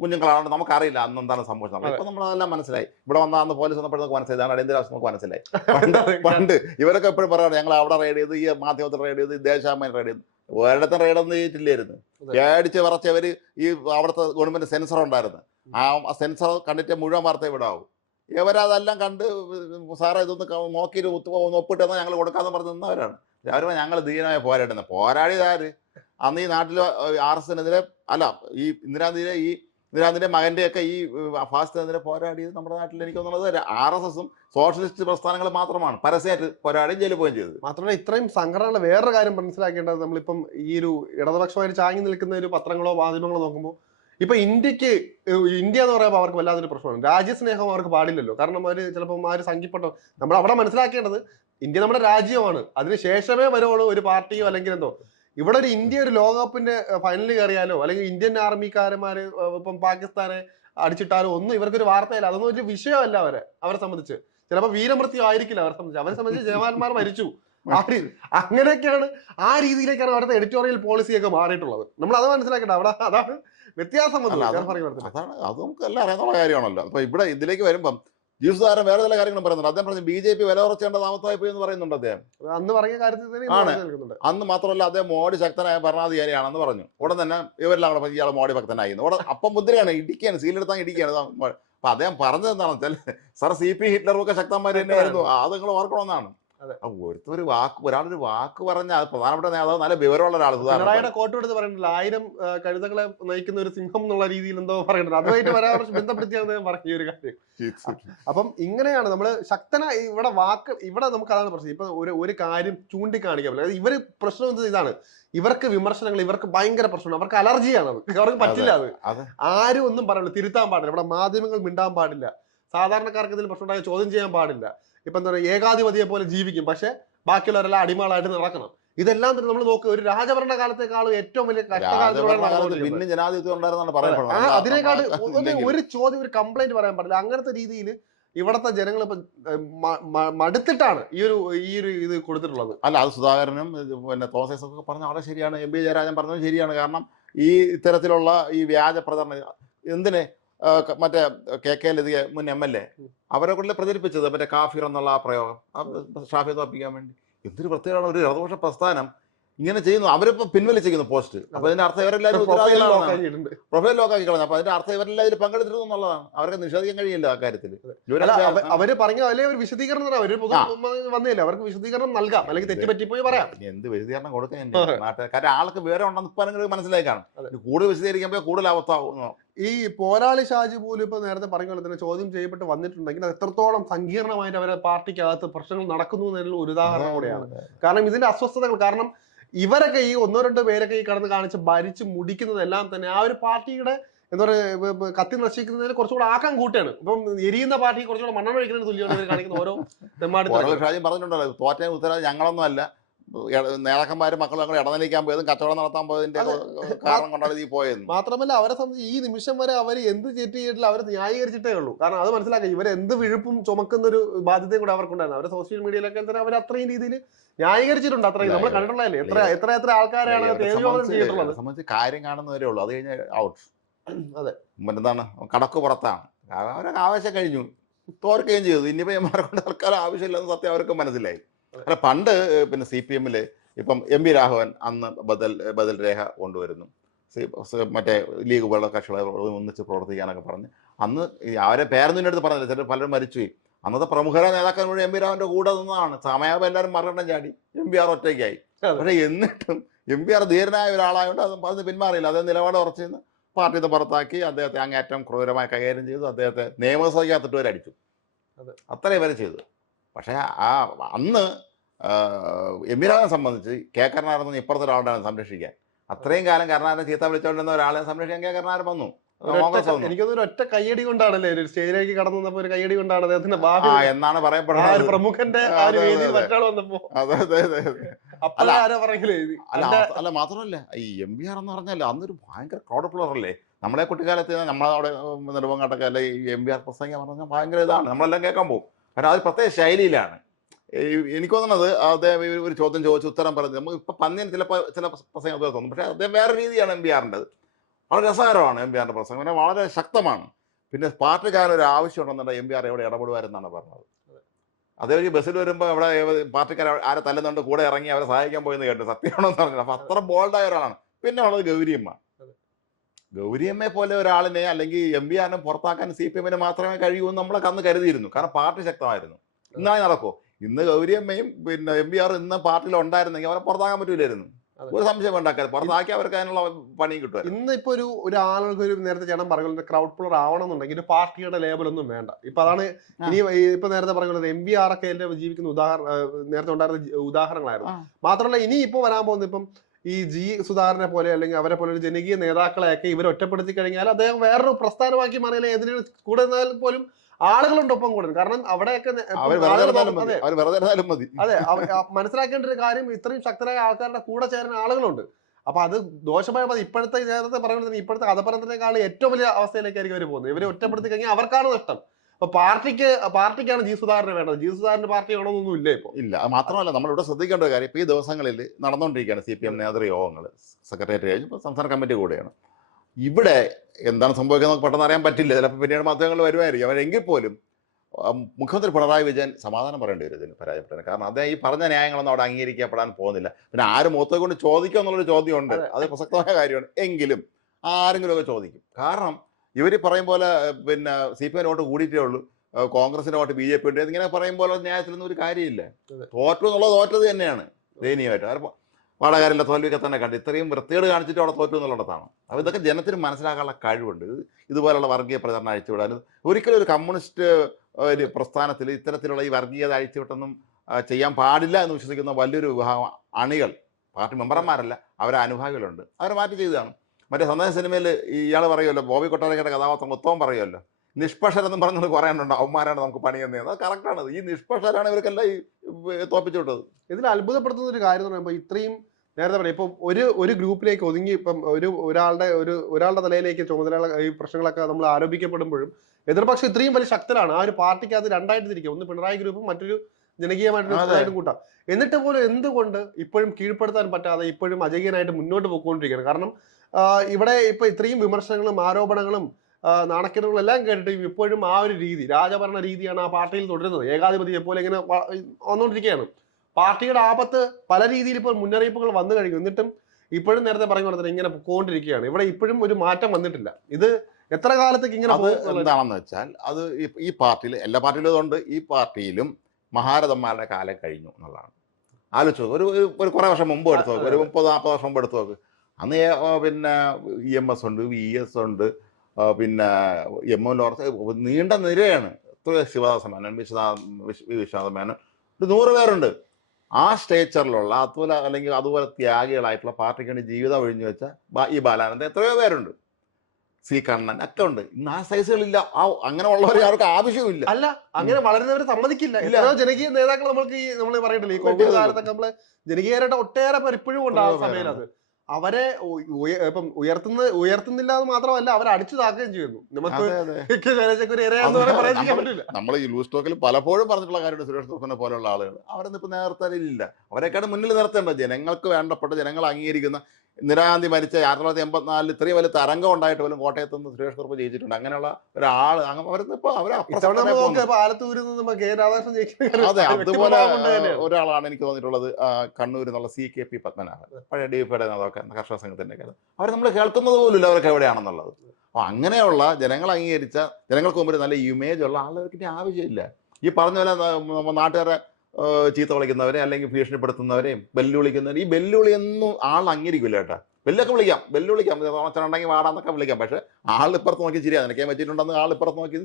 കുഞ്ഞുങ്ങളാണ്, നമുക്കറിയില്ല അന്ന് എന്താണ് സംഭവിച്ചത്. ഇപ്പൊ നമ്മളതെല്ലാം മനസ്സിലായി. ഇവിടെ വന്ന പോലീസ് വന്നപ്പോഴൊക്കെ മനസ്സിലായി, ഇതാണ് അടിയന്തരാവസ്ഥ നമുക്ക് മനസ്സിലായി. പണ്ട് ഇവരൊക്കെ എപ്പോഴും പറയാറ് ഞങ്ങൾ അവിടെ റെയ്ഡ് ചെയ്ത്, ഈ മാധ്യമത്തിൽ റെയ്ഡ് ചെയ്ത്, ദേശാഭിമാനി റെയ്ഡ് ചെയ്ത്. ഒരിടത്തും റെയ്ഡൊന്നും ചെയ്തിട്ടില്ലായിരുന്നു. പേടിച്ച് വിറച്ചവർ ഈ അവിടുത്തെ ഗവൺമെൻറ് സെൻസർ ഉണ്ടായിരുന്നു. ആ സെൻസർ കണ്ടിട്ട് മുഴുവൻ വാർത്ത ഇവിടെ ആവും. ഇവരതെല്ലാം കണ്ട് സാറേ ഇതൊന്ന് നോക്കിയിട്ട് ഒപ്പിട്ടെന്നാൽ ഞങ്ങൾ കൊടുക്കാമെന്ന് പറഞ്ഞ് നിന്നവരാണ്. അവർ ഞങ്ങൾ ധീരമായി പോരാടുന്നത്. പോരാടിയതാര്? അന്ന് ഈ നാട്ടിൽ RSSനെതിരെ അല്ല, ഈ ഇന്ദിരാഗാന്ധിയുടെ മകൻ്റെയൊക്കെ ഈ ഫാസ്റ്റിനെതിരെ പോരാടിയത് നമ്മുടെ നാട്ടിൽ എനിക്ക് തോന്നുന്നത് RSSും സോഷ്യലിസ്റ്റ് പ്രസ്ഥാനങ്ങൾ മാത്രമാണ് പരസ്യമായിട്ട് പോരാടി ജയിലിൽ പോവുകയും ചെയ്തത്. മാത്രമല്ല ഇത്രയും സംഘടനകൾ വേറൊരു കാര്യം മനസ്സിലാക്കേണ്ടത്, നമ്മളിപ്പം ഈ ഒരു ഇടതുപക്ഷമായി ചാങ്ങി നിൽക്കുന്ന ഒരു പത്രങ്ങളോ മാധ്യമങ്ങളോ നോക്കുമ്പോൾ ഇപ്പൊ ഇന്ത്യ എന്ന് പറയുമ്പോൾ അവർക്ക് വല്ലാത്തൊരു പ്രശ്നമാണ്. രാജ്യസ്നേഹം അവർക്ക് പാടില്ലല്ലോ. കാരണം അവർ ചിലപ്പോൾ ആ ഒരു സംഖ്യപ്പെട്ടോ നമ്മൾ അവിടെ മനസ്സിലാക്കേണ്ടത് ഇന്ത്യ നമ്മുടെ രാജ്യമാണ്, അതിനുശേഷമേ വരുവുള്ളൂ ഒരു പാർട്ടിയോ അല്ലെങ്കിൽ എന്തോ. ഇവിടെ ഒരു ഇന്ത്യ ഒരു ലോകകപ്പിന്റെ ഫൈനലിൽ കയറിയാലോ അല്ലെങ്കിൽ ഇന്ത്യൻ ആർമിക്കാരന്മാര് ഇപ്പം പാകിസ്ഥാനെ അടിച്ചിട്ടാലോ ഒന്നും ഇവർക്കൊരു വാർത്തയില്ല. അതൊന്നും ഒരു വിഷയമല്ല അവരെ സംബന്ധിച്ച്. ചിലപ്പോൾ വീരമൃത്യു ആയിരിക്കില്ല അവരെ സംബന്ധിച്ച് ജവാന്മാർ മരിച്ചു. അങ്ങനെയൊക്കെയാണ്, ആ രീതിയിലേക്കാണ് അവിടുത്തെ എഡിറ്റോറിയൽ പോളിസിയൊക്കെ മാറിയിട്ടുള്ളത്. നമ്മൾ അത് മനസ്സിലാക്കട്ടെ. അവിടെ അതാണ് വ്യത്യാസം വന്നത്. അതാണ്, അത് നമുക്ക് എല്ലാം അറിയാവുന്ന കാര്യമാണല്ലോ. അപ്പൊ ഇവിടെ ഇതിലേക്ക് വരുമ്പം ജീവസുധാരൻ വേറെ ചില കാര്യങ്ങളും പറയുന്നുണ്ട്. അദ്ദേഹം പറഞ്ഞു BJP വില കുറച്ചേണ്ട താമസമായി പോയി എന്ന് പറയുന്നുണ്ട്. അദ്ദേഹം അന്ന് പറഞ്ഞ കാര്യത്തിൽ ആണ്. അന്ന് മാത്രമല്ല അദ്ദേഹം മോഡി ശക്തനായ ഭരണാധികാരിയാണെന്ന് പറഞ്ഞു. ഉടൻ തന്നെ ഇവരെല്ലാം കൂടെ ഇയാൾ മോഡി ഭക്തനായി. ഉടൻ അപ്പം മുദ്രയാണ്, ഇടിക്കുകയാണ്, സീലെടുത്താൽ ഇടിക്കുകയാണ്. അപ്പൊ അദ്ദേഹം പറഞ്ഞത് എന്താണെന്ന് വെച്ചാൽ സാർ CP ഹിറ്റ്ലറും ഒക്കെ ശക്തന്മാർ തന്നെയായിരുന്നു. അത് നിങ്ങൾ ഓർക്കണമെന്നാണ്. ഒരാളൊരു വാക്ക് പറഞ്ഞാൽ അത് പ്രധാനപ്പെട്ട നേതാവ് നല്ല വിവരമുള്ള ഒരാൾ. പിണറായിയുടെ കോട്ട് എടുത്ത് പറയണ്ടല്ലോ, 1000 കഴുതകളെ നയിക്കുന്ന ഒരു സിംഹം എന്നുള്ള രീതിയിൽ എന്തോ പറയണ്ടല്ലോ. അതുമായിട്ട് വരാൻ ബന്ധപ്പെടുത്തിയാണ് പറഞ്ഞ ഈ ഒരു കാര്യം. അപ്പം ഇങ്ങനെയാണ് നമ്മള് ശക്തനായി ഇവിടെ നമുക്ക് അതാണ് പ്രശ്നം. ഇപ്പൊ ഒരു കാര്യം ചൂണ്ടിക്കാണിക്കാൻ പറ്റില്ല. ഇവര് പ്രശ്നം എന്താ ഇതാണ്, ഇവർക്ക് വിമർശനങ്ങൾ, ഇവർക്ക് ഭയങ്കര പ്രശ്നമാണ്, അവർക്ക് അലർജിയാണ്. അവർക്ക് പറ്റില്ല. അത് ആരും ഒന്നും പറയില്ല, തിരുത്താൻ പാടില്ല, ഇവിടെ മാധ്യമങ്ങൾ മിണ്ടാൻ പാടില്ല, സാധാരണക്കാർക്ക് ഇതിൽ പ്രശ്നം ഉണ്ടായാൽ ചോദ്യം ചെയ്യാൻ പാടില്ല. ഇപ്പൊ എന്താ പറയുക, ഏകാധിപതിയെ പോലെ ജീവിക്കും, പക്ഷെ ബാക്കിയുള്ളവരെല്ലാം അടിമകളായിട്ട് നടക്കണം. ഇതെല്ലാം തന്നെ നമ്മൾ നോക്കുക, ഒരു രാജഭരണ കാലത്തെക്കാളും ഏറ്റവും വലിയ അതിനേക്കാൾ ഒരു ചോദ്യം, ഒരു കംപ്ലൈന്റ് പറയാൻ പാടില്ല. അങ്ങനത്തെ രീതിയിൽ ഇവിടത്തെ ജനങ്ങൾ ഇപ്പൊ മടുത്തിട്ടാണ് ഈ ഒരു ഇത് കൊടുത്തിട്ടുള്ളത്. അല്ല, അത് സുധാകരനും പിന്നെ തോമസൊക്കെ പറഞ്ഞ വളരെ ശരിയാണ്. MP ജയരാജൻ പറഞ്ഞത് ശരിയാണ്. കാരണം ഈ ഇത്തരത്തിലുള്ള ഈ വ്യാജ പ്രചരണം എന്തിന് മറ്റേ KK ലതിക മുൻ MLA അവരെ കൊണ്ട് പ്രചരിപ്പിച്ചത് മറ്റേ കാഫിർ എന്നുള്ള ആ പ്രയോഗം, ഷാഫിയെ തോൽപ്പിക്കാൻ വേണ്ടി. എന്തൊരു പ്രത്യേകമാണ് ഒരു ഇടതുപക്ഷ പ്രസ്ഥാനം ഇങ്ങനെ ചെയ്യുന്നു. അവരിപ്പോ പിൻവലിച്ചിരിക്കുന്നു പോസ്റ്റ്. അപ്പൊ അതിന്റെ അർത്ഥം ഇവരെല്ലാവരും പ്രൊഫൈൽ ലോക്കാക്കി കളഞ്ഞു. അപ്പൊ അതിന്റെ അർത്ഥം ഇവരെല്ലാം ഇതിൽ പങ്കെടുത്തിരുന്നു എന്നുള്ളതാണ്. അവർക്ക് നിഷേധിക്കാൻ കഴിയില്ല ആ കാര്യത്തിൽ. അവര് പറഞ്ഞ അല്ലെ ഒരു വിശദീകരണം വന്നില്ല, അവർക്ക് വിശദീകരണം നൽകാം, അല്ലെങ്കിൽ തെറ്റുപറ്റിപ്പോയി പറയാം. എന്ത് വിശദീകരണം കൊടുക്കാൻ നാട്ടുകാർ, കാരണം ആൾക്ക് വിവരം ഉണ്ടെന്ന് ഇപ്പൊ നിങ്ങൾക്ക് മനസ്സിലാക്കാണ്. കൂടുതൽ വിശദീകരിക്കുമ്പോൾ കൂടുതൽ അവസ്ഥാവുന്നു. ഈ പോരാളി ഷാജി പോലും ഇപ്പൊ നേരത്തെ പറഞ്ഞ പോലെ തന്നെ ചോദ്യം ചെയ്യപ്പെട്ട് വന്നിട്ടുണ്ടെങ്കിൽ എത്രത്തോളം സങ്കീർണമായിട്ട് അവരെ പാർട്ടിക്കകത്ത് പ്രശ്നങ്ങൾ നടക്കുന്നു എന്നതിനുള്ള ഒരു ഉദാഹരണം കൂടെയാണ്. കാരണം ഇതിന്റെ അസ്വസ്ഥതകൾ, കാരണം ഇവരൊക്കെ ഈ 1-2 പേരൊക്കെ ഈ കടന്ന് കാണിച്ച് ഭരിച്ച് മുടിക്കുന്നതെല്ലാം തന്നെ ആ ഒരു പാർട്ടിയുടെ എന്താ പറയുക കത്തി നശിക്കുന്നതിന് കുറച്ചുകൂടെ ആക്കാൻ കൂട്ടാണ്. ഇപ്പം എരിയുന്ന പാർട്ടി കുറച്ചുകൂടെ മണ്ണെണ്ണ ഒഴിക്കുന്നതിന് തുല്യമാണ് കാണിക്കുന്ന ഓരോ പറഞ്ഞിട്ടുണ്ടല്ലോ. തോറ്റ ഉത്തരവാദി ഞങ്ങളൊന്നും അല്ല, നേതാക്കന്മാരും മക്കളും ഞങ്ങൾ ഇടനിലയ്ക്കാൻ പോയതും കച്ചവടം നടത്താൻ പോയതിന്റെ കാരണം കൊണ്ടാണ് ഈ പോയത്. മാത്രമല്ല അവരെ സംബന്ധിച്ച് ഈ നിമിഷം വരെ അവർ എന്ത് തെറ്റ് ചെയ്തിട്ടില്ല, അവർ ന്യായീകരിച്ചിട്ടേ ഉള്ളൂ. കാരണം അത് മനസ്സിലാക്കുക, ഇവർ എന്ത് വിഴുപ്പും ചുമക്കുന്ന ഒരു ബാധ്യതയും കൂടെ അവർക്കുണ്ടായിരുന്നു. അവരെ സോഷ്യൽ മീഡിയയിലൊക്കെ തന്നെ അവർ അത്രയും രീതിയിൽ ന്യായീകരിച്ചിട്ടുണ്ട്. അത്രയും നമ്മൾ കണ്ടിട്ടുള്ളതല്ലേ, എത്ര ആൾക്കാരാണ് ചെയ്തിട്ടുള്ളത്. സംബന്ധിച്ച് കാര്യം കാണുന്നവരേ ഉള്ളൂ. അത് കഴിഞ്ഞ് ഔട്ട്. അതെ, എന്താണ് കടക്ക് പുറത്താണ്. അവരൊക്കെ ആവശ്യം കഴിഞ്ഞു, തോൽക്കുകയും ചെയ്തു. ഇനിയിപ്പോൾ എമാരെ കൊണ്ട് തൽക്കാലം ആവശ്യമില്ലെന്ന് സത്യം അവർക്ക് മനസ്സിലായി. അല്ല, പണ്ട് പിന്നെ CPM ഇപ്പം MP രാഘവൻ അന്ന് ബദൽ രേഖ കൊണ്ടുവരുന്നു, മറ്റേ ലീഗ് പോലുള്ള കക്ഷികളെ ഒന്നിച്ച് പ്രവർത്തിക്കാനൊക്കെ പറഞ്ഞ് അന്ന് അവരെ പേരൊന്നും അടുത്ത് പറഞ്ഞില്ല. ചിലർ പലരും മരിച്ചുപോയി. അന്നത്തെ പ്രമുഖരായ നേതാക്കൾ മുഴുവൻ MP രാഘവന്റെ കൂടെ നിന്നാണ്. സമയമാകുമ്പോൾ എല്ലാവരും മരണം ചാടി MPR ഒറ്റയ്ക്കായി. പക്ഷേ എന്നിട്ടും MPR ധീരനായ ഒരാളായതുകൊണ്ട് അത് പിന്മാറിയില്ല. അദ്ദേഹം നിലപാട് ഉറച്ചിരുന്ന് പാർട്ടിയിൽ നിന്ന് പുറത്താക്കി അദ്ദേഹത്തെ അങ്ങേറ്റം ക്രൂരമായി കൈകാര്യം ചെയ്തു. അദ്ദേഹത്തെ നിയമസഭയ്ക്കകത്തിട്ട് വരെ അടിച്ചു. അത്രയും വരെ ചെയ്തു. പക്ഷേ അന്ന് MP രാഘവനെ സംബന്ധിച്ച് K കരുണാകരൻ ഇപ്പുറത്തെ ഒരാളുടെ സംരക്ഷിക്കാൻ, അത്രയും കാലം കരുണാകരനെ ചീത്ത വിളിച്ചുകൊണ്ടിരുന്ന ഒരാളെ സംരക്ഷിക്കാൻ K കരുണാകരൻ വന്നു. എനിക്കൊന്നും ഒറ്റ കയ്യടി കൊണ്ടാണല്ലേ ഒരു സ്റ്റേജിലേക്ക് കടന്നു വന്നപ്പോ ഒരു കയ്യടി കൊണ്ടാണ് അദ്ദേഹത്തിന്റെ എന്നാണ് പറയപ്പെടുന്നത്. പ്രമുഖന്റെ വന്നപ്പോ. അല്ല, മാത്രമല്ല ഈ MPR എന്ന് പറഞ്ഞാൽ അന്നൊരു ഭയങ്കര ക്രൗഡ് ഫ്ലോർ അല്ലേ. നമ്മളെ കുട്ടിക്കാലത്ത് നമ്മളവിടെ നെടുമ്പങ്ങാട്ടൊക്കെ അല്ലെ ഈ MPR പ്രസംഗം പറഞ്ഞാൽ ഭയങ്കര ഇതാണ്, നമ്മളെല്ലാം കേൾക്കാൻ പോകും. കാരണം അത് പ്രത്യേക ശൈലിയിലാണ്. എനിക്ക് തോന്നുന്നത് അദ്ദേഹം ഒരു ചോദ്യം ചോദിച്ച് ഉത്തരം പറഞ്ഞു. നമുക്ക് ഇപ്പം പന്നിന് ചില പ്രസംഗം തോന്നും, പക്ഷേ അദ്ദേഹം വേറെ രീതിയാണ് MPRൻ്റെത്. വളരെ രസകരമാണ് MPRൻ്റെ പ്രസംഗം, പിന്നെ വളരെ ശക്തമാണ്. പിന്നെ പാർട്ടിക്കാരൊരു ആവശ്യം ഉണ്ടെന്നുണ്ടെങ്കിൽ MPR എവിടെ ഇടപെടുമായിരുന്നാണ് പറഞ്ഞത്. അതേ ബസ്സിൽ വരുമ്പോൾ അവിടെ പാർട്ടിക്കാർ ആരെ തല്ലുന്നുണ്ട് കൂടെ ഇറങ്ങി അവരെ സഹായിക്കാൻ പോയെന്ന് കേട്ടു. സത്യമാണോ എന്ന് പറഞ്ഞത്. അപ്പൊ അത്ര ബോൾഡായ ഒരാളാണ്. പിന്നെ ഉള്ളത് ഗൗരിയമ്മ. ഗൗരിയമ്മയെ പോലെ ഒരാളിനെ അല്ലെങ്കിൽ എം.വി. ആറിനെ പുറത്താക്കാൻ CPM-ന് മാത്രമേ കഴിയൂ എന്ന് നമ്മളൊക്കെ അന്ന് കരുതിയിരുന്നു. കാരണം പാർട്ടി ശക്തമായിരുന്നു. ഇന്നായി നടക്കുമോ? ഇന്ന് ഗൗരിയമ്മയും പിന്നെ എം.വി. ആർ ഇന്ന് പാർട്ടിയിൽ ഉണ്ടായിരുന്നെങ്കിൽ അവരെ പുറത്താക്കാൻ പറ്റൂലായിരുന്നു. ഒരു സംശയം ഉണ്ടാക്കാതെ പുറത്താക്കി അവർക്ക് അതിനുള്ള പണിയും കിട്ടും. ഇന്നിപ്പോ ഒരാൾക്ക് ഒരു നേരത്തെ ചേട്ടൻ പറയുന്നത് ക്രൗഡ് പുള്ളർ ആവണമെന്നുണ്ടെങ്കിൽ ഒരു പാർട്ടിയുടെ ലേബൽ ഒന്നും വേണ്ട. ഇപ്പൊ അതാണ് ഇനി ഇപ്പൊ നേരത്തെ പറയുന്നത് MVR ഒക്കെ ജീവിക്കുന്ന നേരത്തെ ഉണ്ടായിരുന്ന ഉദാഹരണങ്ങളായിരുന്നു. മാത്രമല്ല ഇനി ഇപ്പൊ വരാൻ പോകുന്നത് ഇപ്പം ഈ സുധാകരനെ പോലെ അല്ലെങ്കിൽ അവരെ പോലെ ഒരു ജനകീയ നേതാക്കളെയൊക്കെ ഇവർ ഒറ്റപ്പെടുത്തി കഴിഞ്ഞാൽ അദ്ദേഹം വേറൊരു പ്രസ്ഥാനമാക്കി മാറിയാൽ എതിരെ കൂടെ നിന്നാൽ പോലും ആളുകളുണ്ട് ഒപ്പം കൂടെ. കാരണം അവിടെയൊക്കെ അതെ മനസ്സിലാക്കേണ്ട ഒരു കാര്യം ഇത്രയും ശക്തരായ ആൾക്കാരുടെ കൂടെ ചേരുന്ന ആളുകളുണ്ട്. അപ്പൊ അത് ദോഷമായ ഇപ്പോഴത്തെ നേരത്തെ പറയുന്നത് ഇപ്പോഴത്തെ കഥപരത്തിനേക്കാൾ ഏറ്റവും വലിയ അവസ്ഥയിലേക്കായിരിക്കും അവർ പോകുന്നത്. ഇവരെ ഒറ്റപ്പെടുത്തി കഴിഞ്ഞാൽ അവർക്കാണ് നഷ്ടം. അപ്പൊ പാർട്ടിക്കാണ് സുധാകരനെ വേണ്ടത്. സുധാകരന്റെ പാർട്ടി വേണമെന്നൊന്നും ഇല്ല ഇപ്പൊ. ഇല്ല. മാത്രമല്ല നമ്മളിവിടെ ശ്രദ്ധിക്കേണ്ട കാര്യം ഇപ്പൊ ഈ ദിവസങ്ങളിൽ നടന്നുകൊണ്ടിരിക്കുകയാണ് CPM നേതൃയോഗങ്ങൾ. സെക്രട്ടേറിയറ്റ് കഴിഞ്ഞ് ഇപ്പൊ സംസ്ഥാന കമ്മിറ്റി കൂടെയാണ്. ഇവിടെ എന്താണ് സംഭവിക്കുന്നത് പെട്ടെന്ന് അറിയാൻ പറ്റില്ല. ചിലപ്പോൾ പിന്നീട് മാധ്യമങ്ങൾ വരുമായിരിക്കും. അവരെങ്കിൽ പോലും മുഖ്യമന്ത്രി പിണറായി വിജയൻ സമാധാനം പറയേണ്ടി വരും ഇതിന് പരാജയപ്പെടാൻ. കാരണം അദ്ദേഹം ഈ പറഞ്ഞ ന്യായങ്ങളൊന്നും അവിടെ അംഗീകരിക്കപ്പെടാൻ പോകുന്നില്ല. പിന്നെ ആര് മുഖത്തെ കൊണ്ട് ചോദിക്കുക എന്നുള്ളൊരു ചോദ്യമുണ്ട്. അത് പ്രസക്തമായ കാര്യമാണ്. എങ്കിലും ആരെങ്കിലും ഒക്കെ ചോദിക്കും. കാരണം ഇവർ പറയും പോലെ പിന്നെ CPM വോട്ട് കൂടിയിട്ടേ ഉള്ളൂ, കോൺഗ്രസിന്റെ വോട്ട് BJP ഉണ്ട്, ഇങ്ങനെ പറയും പോലെ ന്യായത്തിലൊന്നും ഒരു കാര്യമില്ല. തോറ്റു എന്നുള്ളത് തോറ്റത് തന്നെയാണ് ദയനീയമായിട്ട്. പാടകാരില്ല തോൽവിയൊക്കെ തന്നെ കണ്ട് ഇത്രയും വൃത്തികേട് കാണിച്ചിട്ട് അവിടെ തോറ്റു എന്നുള്ളതാണ്. അപ്പോൾ ഇതൊക്കെ ജനത്തിന് മനസ്സിലാക്കാനുള്ള കഴിവുണ്ട്. ഇതുപോലുള്ള വർഗീയ പ്രചരണം അഴിച്ചുവിടാൻ ഒരിക്കലും ഒരു കമ്മ്യൂണിസ്റ്റ് ഒരു പ്രസ്ഥാനത്തിൽ ഇത്തരത്തിലുള്ള ഈ വർഗീയത അഴിച്ചുവിട്ടൊന്നും ചെയ്യാൻ പാടില്ല എന്ന് വിശ്വസിക്കുന്ന വലിയൊരു വിഭാഗം അണികൾ, പാർട്ടി മെമ്പർമാരല്ല, അവരെ അനുഭാവികളുണ്ട്. അവരെ മാറ്റി ചെയ്തതാണ്. മറ്റേ സന്ദേശ സിനിമയിൽ ഇയാൾ പറയുമല്ലോ, ബോബി കൊട്ടാരക്കയുടെ കഥാപാത്രം ഉത്തമം പറയുമല്ലോ, നിഷ്പക്ഷരെന്നും പറഞ്ഞത് പറയാനുണ്ടോ, അവന്മാരാണ് നമുക്ക് പണിയെന്ന്. അത് കറക്റ്റാണ്. ഈ നിഷ്പക്ഷരാണ് ഇവർക്കെല്ലാം ഈ തോപ്പിച്ചു വിട്ടത്. ഇതിൽ അത്ഭുതപ്പെടുത്തുന്ന ഒരു കാര്യം എന്ന് പറയുമ്പോൾ ഇത്രയും നേരത്തെ പറയാം ഇപ്പം ഒരു ഗ്രൂപ്പിലേക്ക് ഒതുങ്ങി ഇപ്പം ഒരാളുടെ തലയിലേക്ക് ചുമതല ഈ പ്രശ്നങ്ങളൊക്കെ നമ്മൾ ആരോപിക്കപ്പെടുമ്പോഴും എതിർപക്ഷം ഇത്രയും വലിയ ശക്തരാണ്. ആ ഒരു പാർട്ടിക്ക് അത് രണ്ടായിട്ട് തിരിക്കും. ഒന്ന് പിണറായി ഗ്രൂപ്പും മറ്റൊരു ജനകീയമായിട്ട് കൂട്ടാം. എന്നിട്ട് പോലും എന്തുകൊണ്ട് ഇപ്പോഴും കീഴ്പ്പെടുത്താൻ പറ്റാതെ ഇപ്പോഴും അജയ്യനായിട്ട് മുന്നോട്ട് പോയിക്കൊണ്ടിരിക്കുകയാണ്? കാരണം ഇവിടെ ഇപ്പൊ ഇത്രയും വിമർശനങ്ങളും ആരോപണങ്ങളും നാണക്കേടുകളും എല്ലാം കേട്ടിട്ട് ഇപ്പോഴും ആ ഒരു രീതി, രാജഭരണ രീതിയാണ് ആ പാർട്ടിയിൽ തുടരുന്നത്. ഏകാധിപതി പോലെ ഇങ്ങനെ വന്നുകൊണ്ടിരിക്കുകയാണ്. പാർട്ടിയുടെ ആപത്ത് പല രീതിയിൽ ഇപ്പോൾ മുന്നറിയിപ്പുകൾ വന്നു കഴിഞ്ഞു. എന്നിട്ടും ഇപ്പോഴും നേരത്തെ പറഞ്ഞു കൊടുത്തത് ഇങ്ങനെ പോയിക്കൊണ്ടിരിക്കുകയാണ്. ഇവിടെ ഇപ്പോഴും ഒരു മാറ്റം വന്നിട്ടില്ല. ഇത് എത്ര കാലത്തേക്ക് ഇങ്ങനെ എന്താണെന്ന് വെച്ചാൽ അത് ഈ പാർട്ടിയിൽ എല്ലാ പാർട്ടിയിലും ഉണ്ട്. ഈ പാർട്ടിയിലും മഹാരഥന്മാരുടെ കാലം കഴിഞ്ഞു എന്നുള്ളതാണ്. ആലോചിച്ചു ഒരു കുറേ വർഷം മുമ്പ് എടുത്തു നോക്ക്, ഒരു 30-40 വർഷം മുമ്പ് എടുത്തു നോക്ക്. അന്ന് പിന്നെ EMS ഉണ്ട്, VS ഉണ്ട്, പിന്നെ MO ലോറൻസ്, നീണ്ട നിരയാണ്. ശിവദാസ മേനോൻ, വിശ്വനാഥ മേനോൻ, 100 പേരുണ്ട്. ആ സ്റ്റേച്ചറിലുള്ള അതുപോലെ ത്യാഗികളായിട്ടുള്ള പാർട്ടിക്ക് വേണ്ടി ജീവിതം ഒഴിഞ്ഞു വെച്ച ഈ ബാലാനന്ദൻ എത്രയോ പേരുണ്ട്, സി കണ്ണൻ ഒക്കെ ഉണ്ട്. ഇന്ന് ആ സൈസുകളില്ല. അങ്ങനെ ഉള്ളവരെ ആർക്ക് ആവശ്യമില്ല. അല്ല, അങ്ങനെ വളരുന്നവരെ സമ്മതിക്കില്ല. ജനകീയ നേതാക്കൾ നമ്മൾ പറയട്ടില്ല, ഈ കോവിഡ് കാലത്തൊക്കെ നമ്മള് ജനകീയരായിട്ട് ഒട്ടേറെ പേർ ഇപ്പോഴും ഉണ്ട് ആ സമയം. അത് അവരെ ഇപ്പം ഉയർത്തുന്നില്ല എന്ന് മാത്രമല്ല, അവരെ അടിച്ചു താക്കുകയും ചെയ്യുന്നു. നമ്മൾ ഈ ലൂസ് ടോക്കിൽ പലപ്പോഴും പറഞ്ഞിട്ടുള്ള കാര്യമുണ്ട്. സുരേഷ് ഗോപിനെ പോലുള്ള ആളുകൾ അവരൊന്നും ഇപ്പൊ നേർത്തലില്ല. അവരെക്കാട് മുന്നിൽ നിർത്തേണ്ട, ജനങ്ങൾക്ക് വേണ്ടപ്പെട്ട, ജനങ്ങൾ അംഗീകരിക്കുന്ന. ഇന്ദിരാഗാന്ധി മരിച്ച 1984 ഇത്രയും വലിയ തരംഗം ഉണ്ടായിട്ട് പോലും കോട്ടയത്ത് നിന്ന് സുരേഷ് കുറുപ്പ് ജയിച്ചിട്ടുണ്ട്. അങ്ങനെയുള്ള ഒരാൾ അതെ. അതുപോലെ ഒരാളാണ് എനിക്ക് തോന്നിയിട്ടുള്ളത് കണ്ണൂരിൽ നിന്നുള്ള CKP പത്മനാഭൻ, പഴയ DFIയുടെ അതൊക്കെ കർഷക സംഘത്തിന്റെ ഒക്കെ. അവർ നമ്മൾ കേൾക്കുന്നത് പോലും അവർക്ക് എവിടെയാണെന്നുള്ളത്. അപ്പൊ അങ്ങനെയുള്ള ജനങ്ങൾ അംഗീകരിച്ച, ജനങ്ങൾക്ക് മുമ്പിൽ നല്ല ഇമേജ് ഉള്ള ആളുകൾക്ക് ആവശ്യമില്ല. ഈ പറഞ്ഞ പോലെ നാട്ടുകാരെ ചീത്ത വിളിക്കുന്നവരെ അല്ലെങ്കിൽ ഭീഷണിപ്പെടുത്തുന്നവരെയും വെല്ലുവിളിക്കുന്നവരെ, ഈ വെല്ലുവിളിയൊന്നും ആൾ അംഗീകരിക്കില്ല കേട്ടോ. വെല്ലൊക്കെ വിളിക്കാം, വെല്ലുവിളിക്കാം, തോമച്ചനുണ്ടെങ്കിൽ വാടാന്നൊക്കെ വിളിക്കാം. പക്ഷെ ആളിപ്പുറത്ത് നോക്കി ചിരിയാ, നിനക്കേ പറ്റിയിട്ടുണ്ടെന്ന് ആളിപ്പുറത്ത് നോക്കി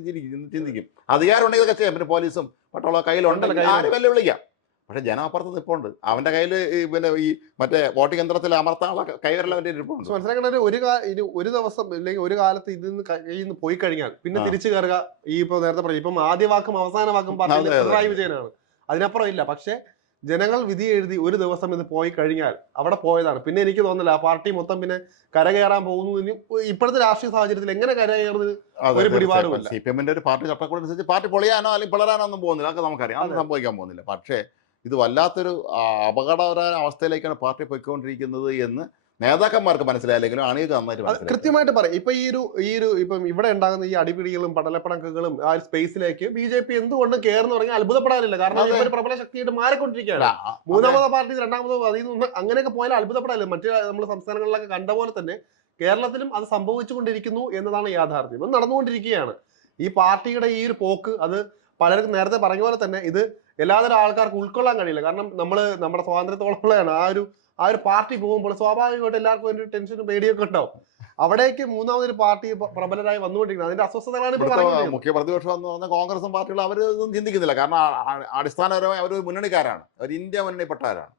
ചിന്തിക്കും. അധികാരം ഉണ്ടെങ്കിൽ ഇതൊക്കെ ചെയ്യാം. പിന്നെ പോലീസും പട്ടാളം കയ്യിലുണ്ടെങ്കിൽ ആര് വെല്ലുവിളിക്കാം. പക്ഷെ ജനം അപ്പുറത്ത് നിൽപ്പുണ്ട്. അവന്റെ കയ്യിൽ പിന്നെ ഈ മറ്റേ വോട്ടിംഗ് യന്ത്രത്തിൽ അമർത്താനുള്ള കൈവരൽ അവന്റെ ഇരിപ്പുണ്ട്. മനസ്സിലാക്കേണ്ട ഒരു ദിവസം അല്ലെങ്കിൽ ഒരു കാലത്ത് ഇതിന്ന് കയ്യിൽ നിന്ന് പോയി കഴിഞ്ഞാൽ പിന്നെ തിരിച്ചു കയറുക ഈ ഇപ്പൊ നേരത്തെ പറഞ്ഞു ഇപ്പം ആദ്യ വാക്കും അവസാന വാക്കും പറഞ്ഞത് പിണറായി വിജയനാണ്. അതിനപ്പുറം ഇല്ല. പക്ഷെ ജനങ്ങൾ വിധി എഴുതി ഒരു ദിവസം ഇത് പോയി കഴിഞ്ഞാൽ അവിടെ പോയതാണ്. പിന്നെ എനിക്ക് തോന്നുന്നില്ല ആ പാർട്ടി മൊത്തം പിന്നെ കരകയറാൻ പോകുന്നു. ഇപ്പോഴത്തെ രാഷ്ട്രീയ സാഹചര്യത്തിൽ എങ്ങനെ കരകയറുന്നത് ഒരു പിടിപാടുമില്ല. CPM-ന്റെ ഒരു പാർട്ടി ചട്ടക്കൂട് അനുസരിച്ച് പാർട്ടി പൊളിയാനോ അല്ലെങ്കിൽ പിളരാനോ ഒന്നും പോകുന്നില്ല. അതൊക്കെ നമുക്കറിയാം, അത് സംഭവിക്കാൻ പോകുന്നില്ല. പക്ഷേ ഇത് വല്ലാത്തൊരു അപകടകരമായ അവസ്ഥയിലേക്കാണ് പാർട്ടി പോയിക്കൊണ്ടിരിക്കുന്നത് എന്ന് നേതാക്കന്മാർക്ക് മനസ്സിലായില്ലെങ്കിലും അണികൾക്ക് നന്നായിട്ട് അത് മനസ്സിലായി. കൃത്യമായിട്ട് പറയും. ഇപ്പൊ ഇപ്പം ഇവിടെ ഉണ്ടാകുന്ന ഈ അടിപിടികളും പടലപ്പണക്കങ്ങളും ആ ഒരു സ്പേസിലേക്ക് BJP എന്തുകൊണ്ട് കയറുന്നു പറഞ്ഞാൽ അത്ഭുതപ്പെടാനില്ല. കാരണം അതെ. ഇവര് പ്രബല ശക്തിയായിട്ട് അല്ല, മാറിക്കൊണ്ടിരിക്കുകയാണ്. അതെ. മൂന്നാമതോ പാർട്ടി രണ്ടാമതോ അതിൽ നിന്ന് അങ്ങനെയൊക്കെ പോയാൽ അത്ഭുതപ്പെടാനില്ല. മറ്റു നമ്മൾ സംസ്ഥാനങ്ങളിലൊക്കെ കണ്ട പോലെ തന്നെ കേരളത്തിലും അത് സംഭവിച്ചുകൊണ്ടിരിക്കുന്നു എന്നതാണ് യാഥാർത്ഥ്യം. അത് നടന്നുകൊണ്ടിരിക്കുകയാണ്. ഈ പാർട്ടിയുടെ ഈ ഒരു പോക്ക് അത് പലർക്കും നേരത്തെ പറഞ്ഞ പോലെ തന്നെ ഇത് എല്ലാതരം ആൾക്കാർക്ക് ഉൾക്കൊള്ളാൻ കഴിയില്ല. കാരണം നമ്മുടെ സ്വാതന്ത്ര്യത്തോളമുള്ളതാണ് ആ ഒരു പാർട്ടി പോകുമ്പോൾ സ്വാഭാവികമായിട്ട് എല്ലാവർക്കും ഒരു ടെൻഷനും പേടിയൊക്കെ ഉണ്ടാവും. അവിടേക്ക് മൂന്നാമതൊരു പാർട്ടി പ്രബലരായി വന്നുകൊണ്ടിരിക്കുന്നത് അതിന്റെ അസ്വസ്ഥതകളാണ് ഇപ്പോൾ പറയുന്നത്. മുഖ്യ പ്രതിപക്ഷം എന്ന് പറഞ്ഞാൽ കോൺഗ്രസും പാർട്ടികളും അവരൊന്നും ചിന്തിക്കുന്നില്ല. കാരണം അടിസ്ഥാനപരമായി അവർ മുന്നണിക്കാരാണ്, അവർ ഇന്ത്യ മുന്നണിപ്പെട്ടവരാണ്.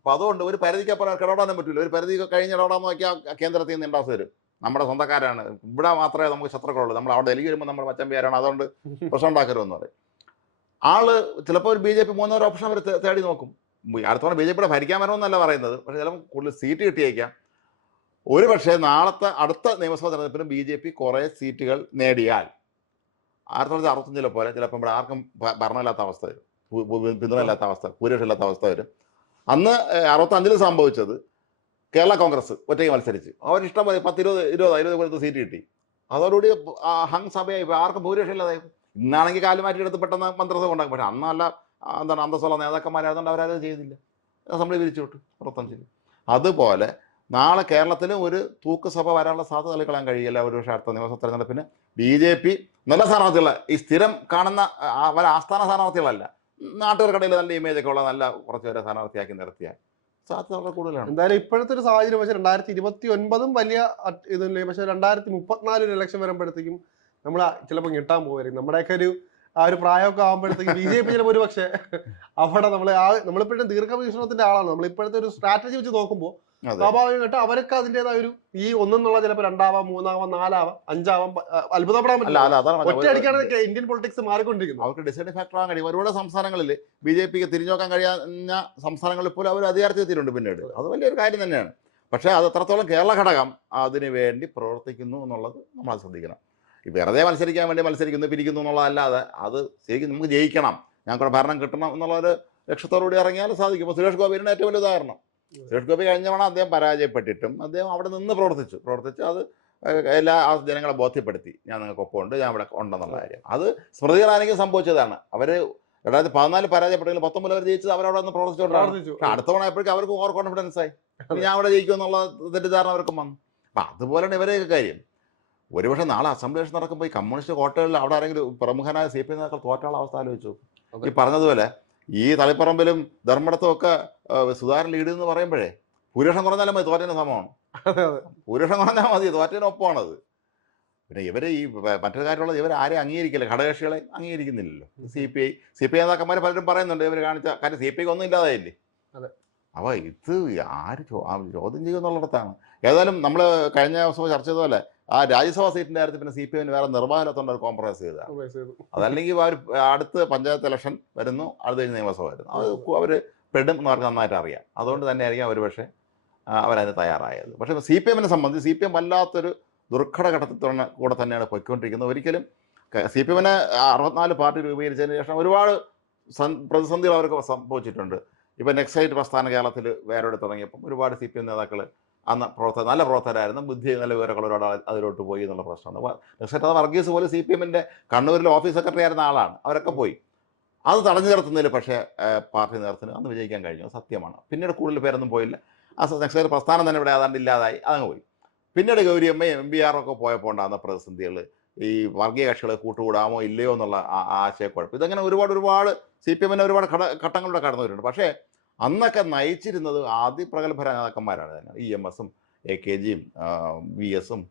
അപ്പോൾ അതുകൊണ്ട് ഒരു പരിധിക്കപ്പുറം കിടപെടാനും പറ്റില്ല. ഒരു പരിധി കഴിഞ്ഞ് ഇടപെടാൻ നോക്കിയാൽ കേന്ദ്രത്തിൽ നിന്ന് ഉണ്ടാസ് വരും. നമ്മുടെ സ്വന്തക്കാരാണ്, ഇവിടെ മാത്രമേ നമുക്ക് ശത്രുക്കളുള്ളൂ, നമ്മൾ അവിടെ ഡൽഹി വരുമ്പോൾ നമ്മൾ മച്ചമ്പിയാരാണ്, അതുകൊണ്ട് പ്രശ്നം ഉണ്ടാക്കരുതെന്ന് പറയും. ആള് ചിലപ്പോൾ ഒരു BJP മൂന്നൊരു ഓപ്ഷൻ അവർ തേടി നോക്കും. അടുത്ത തവണ BJPയുടെ ഭരിക്കാൻ വരണമെന്നല്ല പറയുന്നത്, പക്ഷേ ചിലപ്പോൾ കൂടുതൽ സീറ്റ് കിട്ടിയേക്കാം. ഒരു പക്ഷേ അടുത്ത നിയമസഭാ തെരഞ്ഞെടുപ്പിനും BJP കുറേ സീറ്റുകൾ നേടിയാൽ 1965 പോലെ ചിലപ്പോൾ ഇവിടെ ആർക്കും ഭരണമില്ലാത്ത അവസ്ഥ വരും, പിന്തുണയില്ലാത്ത അവസ്ഥ, ഭൂരിപക്ഷമില്ലാത്ത അവസ്ഥ വരും. അന്ന് 65 സംഭവിച്ചത് കേരള കോൺഗ്രസ് ഒറ്റയ്ക്ക് മത്സരിച്ച് അവരിഷ്ടം പോലെ 10-20 സീറ്റ് കിട്ടി. അതോടുകൂടി ഹങ് സഭയായി, ആർക്കും ഭൂരിപക്ഷം ഇല്ലാതായി. ഇന്നാണെങ്കിൽ കാല് മാറ്റിയെടുത്ത് പെട്ടെന്ന് മന്ത്രിസഭ ഉണ്ടാക്കും. പക്ഷേ അന്നല്ല അന്തസ്സുള്ള നേതാക്കന്മാരായതുകൊണ്ട് അവരത് ചെയ്തില്ല, അസംബ്ലി പിരിച്ചു വിട്ടു 65. അതുപോലെ നാളെ കേരളത്തിലും ഒരു തൂക്കുസഭ വരാനുള്ള സാധ്യത കളിക്കളയാൻ കഴിയില്ല. ഒരു പക്ഷേ അടുത്ത നിയമസഭ തെരഞ്ഞെടുപ്പിന് BJP നല്ല സ്ഥാനാർത്ഥികളെ, ഈ സ്ഥിരം കാണുന്ന ആസ്ഥാന സ്ഥാനാർത്ഥികളല്ല, നാട്ടുകാർക്കിടയിൽ നല്ല ഇമേജൊക്കെ ഉള്ള നല്ല കുറച്ച് പേരെ സ്ഥാനാർത്ഥിയാക്കി നിർത്തിയാൽ സാധ്യത വളരെ കൂടുതലാണ്. എന്തായാലും ഇപ്പോഴത്തെ ഒരു സാഹചര്യം പക്ഷേ 2029 വലിയ ഇതില്ലേ, പക്ഷെ 2034 ഇലക്ഷൻ വരുമ്പോഴത്തേക്കും നമ്മൾ ചിലപ്പോൾ ഞെട്ടാൻ പോകായിരിക്കും. നമ്മുടെയൊക്കെ ആ ഒരു പ്രായമൊക്കെ ആകുമ്പോഴത്തേക്കും BJP ചിലപ്പോൾ ഒരു പക്ഷേ അവിടെ നമ്മളിപ്പോഴും ദീർഘവീക്ഷണത്തിന്റെ ആളാണ്. നമ്മൾ ഇപ്പോഴത്തെ ഒരു സ്ട്രാറ്റജി വെച്ച് നോക്കുമ്പോൾ സ്വാഭാവികമായിട്ട് അവർക്ക് അതിൻ്റെതായ ഈ ഒന്നെന്നുള്ള ചിലപ്പോൾ 2ആവാം 3ആവാം 4ആവാം 5ആവാം അത്ഭുതപ്പെടാൻ പറ്റില്ല. ഒറ്റയടിക്കാണ് ഇന്ത്യൻ പൊളിറ്റിക്സ് മാറിക്കൊണ്ടിരിക്കുന്നത്. അവർക്ക് ഡിസൈഡിംഗ് ഫാക്ടർ ആകാൻ കഴിയും. ഒരുപാട് സംസ്ഥാനങ്ങളിൽ BJPക്ക് തിരിഞ്ഞോക്കാൻ കഴിയാഞ്ഞ സംസ്ഥാനങ്ങളിൽ പോലും അവർ അധികാരത്തിൽ എത്തിയിട്ടുണ്ട് പിന്നീട്. അത് വലിയൊരു കാര്യം തന്നെയാണ്. പക്ഷേ അത് എത്രത്തോളം കേരള ഘടകം അതിന് വേണ്ടി പ്രവർത്തിക്കുന്നു എന്നുള്ളത് നമ്മൾ ശ്രദ്ധിക്കണം. ഈ വെറുതെ മത്സരിക്കാൻ വേണ്ടി പിരിക്കുന്നു എന്നുള്ളതല്ലാതെ അത് ശരിക്കും നമുക്ക് ജയിക്കണം, ഞങ്ങൾക്ക് ഭരണം കിട്ടണം എന്നുള്ളൊരു ലക്ഷ്യത്തോടുകൂടി ഇറങ്ങിയാൽ സാധിക്കും. ഇപ്പോൾ സുരേഷ് ഗോപിയുടെ ഏറ്റവും വലിയ ഉദാഹരണം. സുരേഷ് ഗോപി കഴിഞ്ഞ തവണ അദ്ദേഹം പരാജയപ്പെട്ടിട്ടും അദ്ദേഹം അവിടെ നിന്ന് പ്രവർത്തിച്ച് അത് എല്ലാ ജനങ്ങളെ ബോധ്യപ്പെടുത്തി, ഞാൻ നിങ്ങൾക്ക് ഒപ്പമുണ്ട്, ഞാൻ ഇവിടെ ഉണ്ടെന്നുള്ള കാര്യം. അത് സ്മൃതി ഇറാനിക്ക് സംഭവിച്ചതാണ്. അവർ 2014 പരാജയപ്പെട്ടെങ്കിൽ 19 അവർ ജയിച്ചത് അവരവിടെ നിന്ന് പ്രവർത്തിച്ചുകൊണ്ടാണ്. പക്ഷേ അടുത്ത തവണ എപ്പോഴേക്കും അവർക്ക് ഓവർ കോൺഫിഡൻസ് ആയി, ഞാൻ അവിടെ ജയിക്കുമെന്നുള്ള തെറ്റിദ്ധാരണ അവർക്കും വന്നു. അപ്പം അതുപോലെയാണ് ഇവരെയൊക്കെ കാര്യം. ഒരുപക്ഷെ നാളെ അസംബ്ലി ഇലക്ഷൻ നടക്കുമ്പോൾ ഈ കമ്മ്യൂണിസ്റ്റ് കോട്ടകളിൽ അവിടെ ആരെങ്കിലും പ്രമുഖനായ CPM നേതാക്കൾ തോറ്റാനുള്ള അവസ്ഥ ആലോചിച്ചു. ഈ പറഞ്ഞതുപോലെ ഈ തളിപ്പറമ്പിലും ധർമ്മടത്തും ഒക്കെ സുധാകരൻ ലീഡ് എന്ന് പറയുമ്പോഴേ ഭൂരിപക്ഷം കുറഞ്ഞാലും മതി, തോറ്റന് സമമാണ്. ഭൂരിപക്ഷം കുറഞ്ഞാൽ മതി, തോറ്റനൊപ്പമാണത്. പിന്നെ ഇവർ ഈ മറ്റൊരു കാര്യമുള്ളത്, ഇവർ ആരെയും അംഗീകരിക്കില്ല, ഘടകകക്ഷികളെ അംഗീകരിക്കുന്നില്ലല്ലോ. CPI നേതാക്കന്മാർ പലരും പറയുന്നുണ്ട് ഇവർ കാണിച്ച കാര്യം CPIക്ക് ഒന്നും ഇല്ലാതായില്ലേ. അപ്പോൾ ഇത് ആര് ചോദ്യം ചെയ്യുന്നുള്ളിടത്താണ്. ഏതായാലും നമ്മൾ കഴിഞ്ഞ ദിവസം ചർച്ച ചെയ്തതുപോലെ ആ രാജ്യസഭാ സീറ്റിൻ്റെ കാര്യത്തിൽ പിന്നെ CPIന് വേറെ നിർമ്മാണത്തോണ്ട് ഒരു കോംപ്രമൈസ് ചെയ്തതാണ്. അതല്ലെങ്കിൽ അവർ അടുത്ത് പഞ്ചായത്ത് ഇലക്ഷൻ വരുന്നു, അടുത്ത കഴിഞ്ഞ് നിയമസഭ വരുന്നു, അത് അവർ പെടും എന്ന് അവർക്ക് നന്നായിട്ട് അറിയാം. അതുകൊണ്ട് തന്നെ ആയിരിക്കാം അവർ പക്ഷേ അവരതിന് തയ്യാറായത്. പക്ഷേ CPMനെ സംബന്ധിച്ച് CPM വല്ലാത്തൊരു ദുർഘടഘട്ടത്തിൽ കൂടെ തന്നെയാണ് പോയിക്കൊണ്ടിരിക്കുന്നത്. ഒരിക്കലും CPMനെ 64 പാർട്ടി രൂപീകരിച്ചതിന് ശേഷം ഒരുപാട് പ്രതിസന്ധികൾ അവർക്ക് സംഭവിച്ചിട്ടുണ്ട്. ഇപ്പം നെക്സൈറ്റ് പ്രസ്ഥാനം കേരളത്തിൽ വേറെ തുടങ്ങിയപ്പം ഒരുപാട് CPM നേതാക്കൾ അന്ന് നല്ല പ്രവർത്തകരായിരുന്നു, ബുദ്ധി നല്ല വിവരങ്ങൾ ഒരാൾ അതിലോട്ട് പോയി എന്നുള്ള പ്രശ്നമാണ്. നെക്സൈറ്റ് അത് വർഗീസ് പോലെ CPMൻ്റെ കണ്ണൂരിൽ ഓഫീസ് സെക്രട്ടറി ആയിരുന്ന ആളാണ്, അവരൊക്കെ പോയി. അത് തടഞ്ഞു നിർത്തുന്നതിൽ പക്ഷേ പാർട്ടി നേതൃത്വത്തിന് അന്ന് വിജയിക്കാൻ കഴിഞ്ഞു, സത്യമാണ്. പിന്നീട് കൂടുതൽ പേരൊന്നും പോയില്ല. ആ നെക്സൈറ്റ് പ്രസ്ഥാനം തന്നെ ഇവിടെ ഏതാണ്ട് ഇല്ലാതായി, അതങ്ങ് പോയി. പിന്നീട് ഗൗരിയമ്മയും MBR ഒക്കെ പോയപ്പോൾ ഉണ്ടാകുന്ന പ്രതിസന്ധികൾ, ഈ വർഗീയ കക്ഷികളെ കൂട്ടുകൂടാമോ ഇല്ലയോ എന്നുള്ള ആശയക്കുഴപ്പം, ഇതങ്ങനെ ഒരുപാട് CPMനെ ഒരുപാട് ഘട്ടങ്ങളിലൂടെ കടന്നുവരുന്നുണ്ട്. പക്ഷേ അന്നൊക്കെ നയിച്ചിരുന്നത് ആദ്യപ്രഗത്ഭരായ നേതാക്കന്മാരാണ് തന്നെ. EMS ഉം AKGയും VS ഉം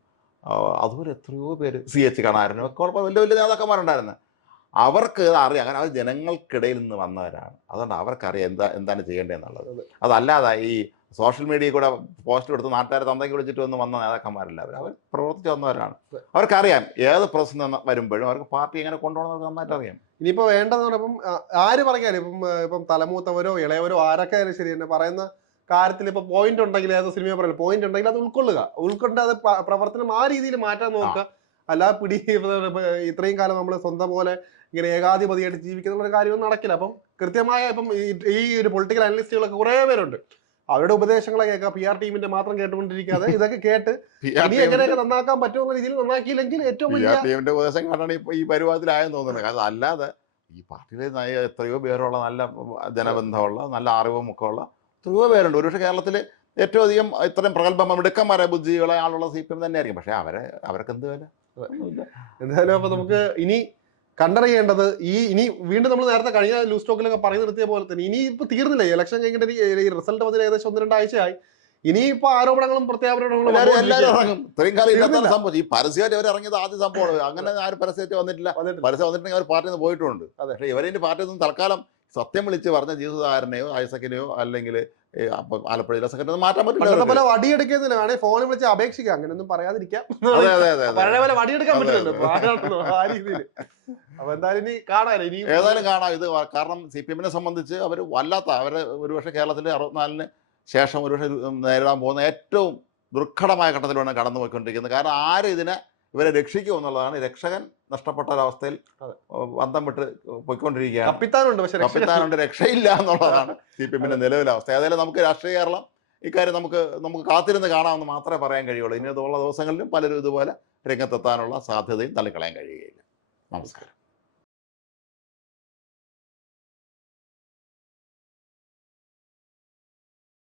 അതുപോലെ എത്രയോ പേര് CH കണാരനും ഒക്കെ വലിയ നേതാക്കന്മാരുണ്ടായിരുന്നു. അവർക്ക് അറിയാം, കാരണം അവർ ജനങ്ങൾക്കിടയിൽ നിന്ന് വന്നവരാണ്. അതുകൊണ്ട് അവർക്കറിയാം എന്താണ് ചെയ്യേണ്ടതെന്നുള്ളത്. അതല്ലാതെ ഈ സോഷ്യൽ മീഡിയയിൽ കൂടെ പോസ്റ്റ് എടുത്ത് നാട്ടുകാരെ തന്തയ്ക്ക് വിളിച്ചിട്ട് വന്ന നേതാക്കന്മാരല്ല അവർ പ്രവർത്തിച്ച് വന്നവരാണ്. അവർക്കറിയാം ഏത് പ്രശ്നം വരുമ്പോഴും അവർക്ക് പാർട്ടി എങ്ങനെ കൊണ്ടുപോകണം നന്നായിട്ട് അറിയാം. ഇനിയിപ്പോൾ വേണ്ടതെന്ന് പറയുമ്പം ആര് പറഞ്ഞാലും ഇപ്പം തലമൂത്തവരോ ഇളയവരോ ആരൊക്കെ ആയാലും ശരി തന്നെ പറയുന്ന കാര്യത്തിൽ ഇപ്പോൾ പോയിന്റ് ഉണ്ടെങ്കിൽ, ഏത് സിനിമ പറയുന്നത് പോയിന്റ് ഉണ്ടെങ്കിൽ അത് ഉൾക്കൊണ്ട് അത് പ്രവർത്തനം ആ രീതിയിൽ മാറ്റാൻ നോക്കുക. അല്ലാതെ ഇത്രയും കാലം നമ്മൾ സ്വന്തം പോലെ ഇങ്ങനെ ഏകാധിപതിയായിട്ട് ജീവിക്കുന്ന ഒരു കാര്യമൊന്നും നടക്കില്ല. അപ്പം കൃത്യമായ ഇപ്പം ഈ ഒരു പൊളിറ്റിക്കൽ അനലിസ്റ്റുകളൊക്കെ കുറേ പേരുണ്ട്. അവരുടെ ഉപദേശങ്ങളെ കേൾക്കാം, PR ടീമിന്റെ മാത്രം കേട്ടുകൊണ്ടിരിക്കാതെ ഇതൊക്കെ കേട്ട് PR ഇനി എങ്ങനെയൊക്കെ നന്നാക്കാൻ പറ്റുമെന്ന രീതിയിൽ നന്നാക്കിയില്ലെങ്കിൽ ഏറ്റവും വലിയ ടീമിന്റെ ഉപദേശം കാണാണ് ഇപ്പൊ ഈ പരുവത്തിലായെന്ന് തോന്നുന്നത്. കാരണം അല്ലാതെ ഈ പാർട്ടിയിലെ എത്രയോ പേരുള്ള നല്ല ജനബന്ധമുള്ള നല്ല അറിവും ഒക്കെ ഉള്ള എത്രയോ പേരുണ്ട്. ഒരുപക്ഷെ കേരളത്തിൽ ഏറ്റവും അധികം ഇത്രയും പ്രഗത്ഭ മിടുക്കന്മാരെ ബുദ്ധികളെ ആളുള്ള CPM തന്നെയായിരിക്കും. പക്ഷെ അവർക്ക് എന്ത് വില? എന്തായാലും അപ്പൊ നമുക്ക് ഇനി കണ്ടറിയേണ്ടത് ഇനി വീണ്ടും നമ്മൾ നേരത്തെ കഴിഞ്ഞ ലൂസ് ടോക്കിലൊക്കെ പറഞ്ഞു നിർത്തിയ പോലെ തന്നെ ഇനി ഇപ്പൊ തീർന്നില്ല. ഇലക്ഷൻ കഴിഞ്ഞിട്ട് ഈ റിസൾട്ട് വന്നിട്ട് ഏകദേശം 1-2 ആഴ്ചയായി. ഇനിയിപ്പോ ആരോപണങ്ങളും പ്രത്യാപനങ്ങളും എല്ലാവരും ഇറങ്ങും. ഇത്രയും കാലം ഇല്ലാത്ത സംഭവം. ഈ പരസ്യമായിട്ട് അവർ ഇറങ്ങിയത് ആദ്യ സംഭവമാണ്. അങ്ങനെ ആരും പരസ്യമായിട്ട് വന്നിട്ടില്ല. പരസ്യം വന്നിട്ടുണ്ടെങ്കിൽ അവർ പാർട്ടിയിൽ നിന്ന് പോയിട്ടുണ്ട്. പക്ഷേ ഇവരെ പാർട്ടിയിൽ നിന്ന് തൽക്കാലം സത്യം വിളിച്ച് പറഞ്ഞ ജീവസുധാരനെയോ ഐസക്കിനെയോ അല്ലെങ്കിൽ ആലപ്പുഴയിലെ സെക്രട്ടറി മാറ്റാൻ പറ്റില്ല. പോലെ വടിയെടുക്കുന്നില്ല, വേണേ ഫോണിൽ വിളിച്ച് അപേക്ഷിക്കാം, അങ്ങനെയൊന്നും പറയാതിരിക്കാം. പഴയ പോലെ വടിയെടുക്കാൻ പറ്റില്ലല്ലോ ആ രീതിയിൽ. അപ്പൊ എന്തായാലും ഇനി കാണാൻ ഏതായാലും കാണാം ഇത്. കാരണം CPM-നെ സംബന്ധിച്ച് അവർ വല്ലാത്ത അവരെ ഒരുപക്ഷെ കേരളത്തിൽ 64-ന് ശേഷം ഒരുപക്ഷെ നേരിടാൻ പോകുന്ന ഏറ്റവും ദുർഘടമായ ഘട്ടത്തിലാണ് കടന്നു പോയിക്കൊണ്ടിരിക്കുന്നത്. കാരണം ആര് ഇവരെ രക്ഷിക്കും എന്നുള്ളതാണ്. രക്ഷകൻ നഷ്ടപ്പെട്ട ഒരവസ്ഥയിൽ ബന്ധം വിട്ട് പോയിക്കൊണ്ടിരിക്കുകയാണ്. കപ്പിത്താനുണ്ട്, രക്ഷയില്ല എന്നുള്ളതാണ് CPM-ന്റെ നിലവിലെ അവസ്ഥ. ഏതായാലും നമുക്ക് രാഷ്ട്രീയ കേരളം ഇക്കാര്യം നമുക്ക് കാത്തിരുന്ന് കാണാമെന്ന് മാത്രമേ പറയാൻ കഴിയുള്ളൂ. ഇനി അതുള്ള ദിവസങ്ങളിലും പലരും ഇതുപോലെ രംഗത്തെത്താനുള്ള സാധ്യതയും തള്ളിക്കളയാൻ കഴിയുകയില്ല. നമസ്കാരം.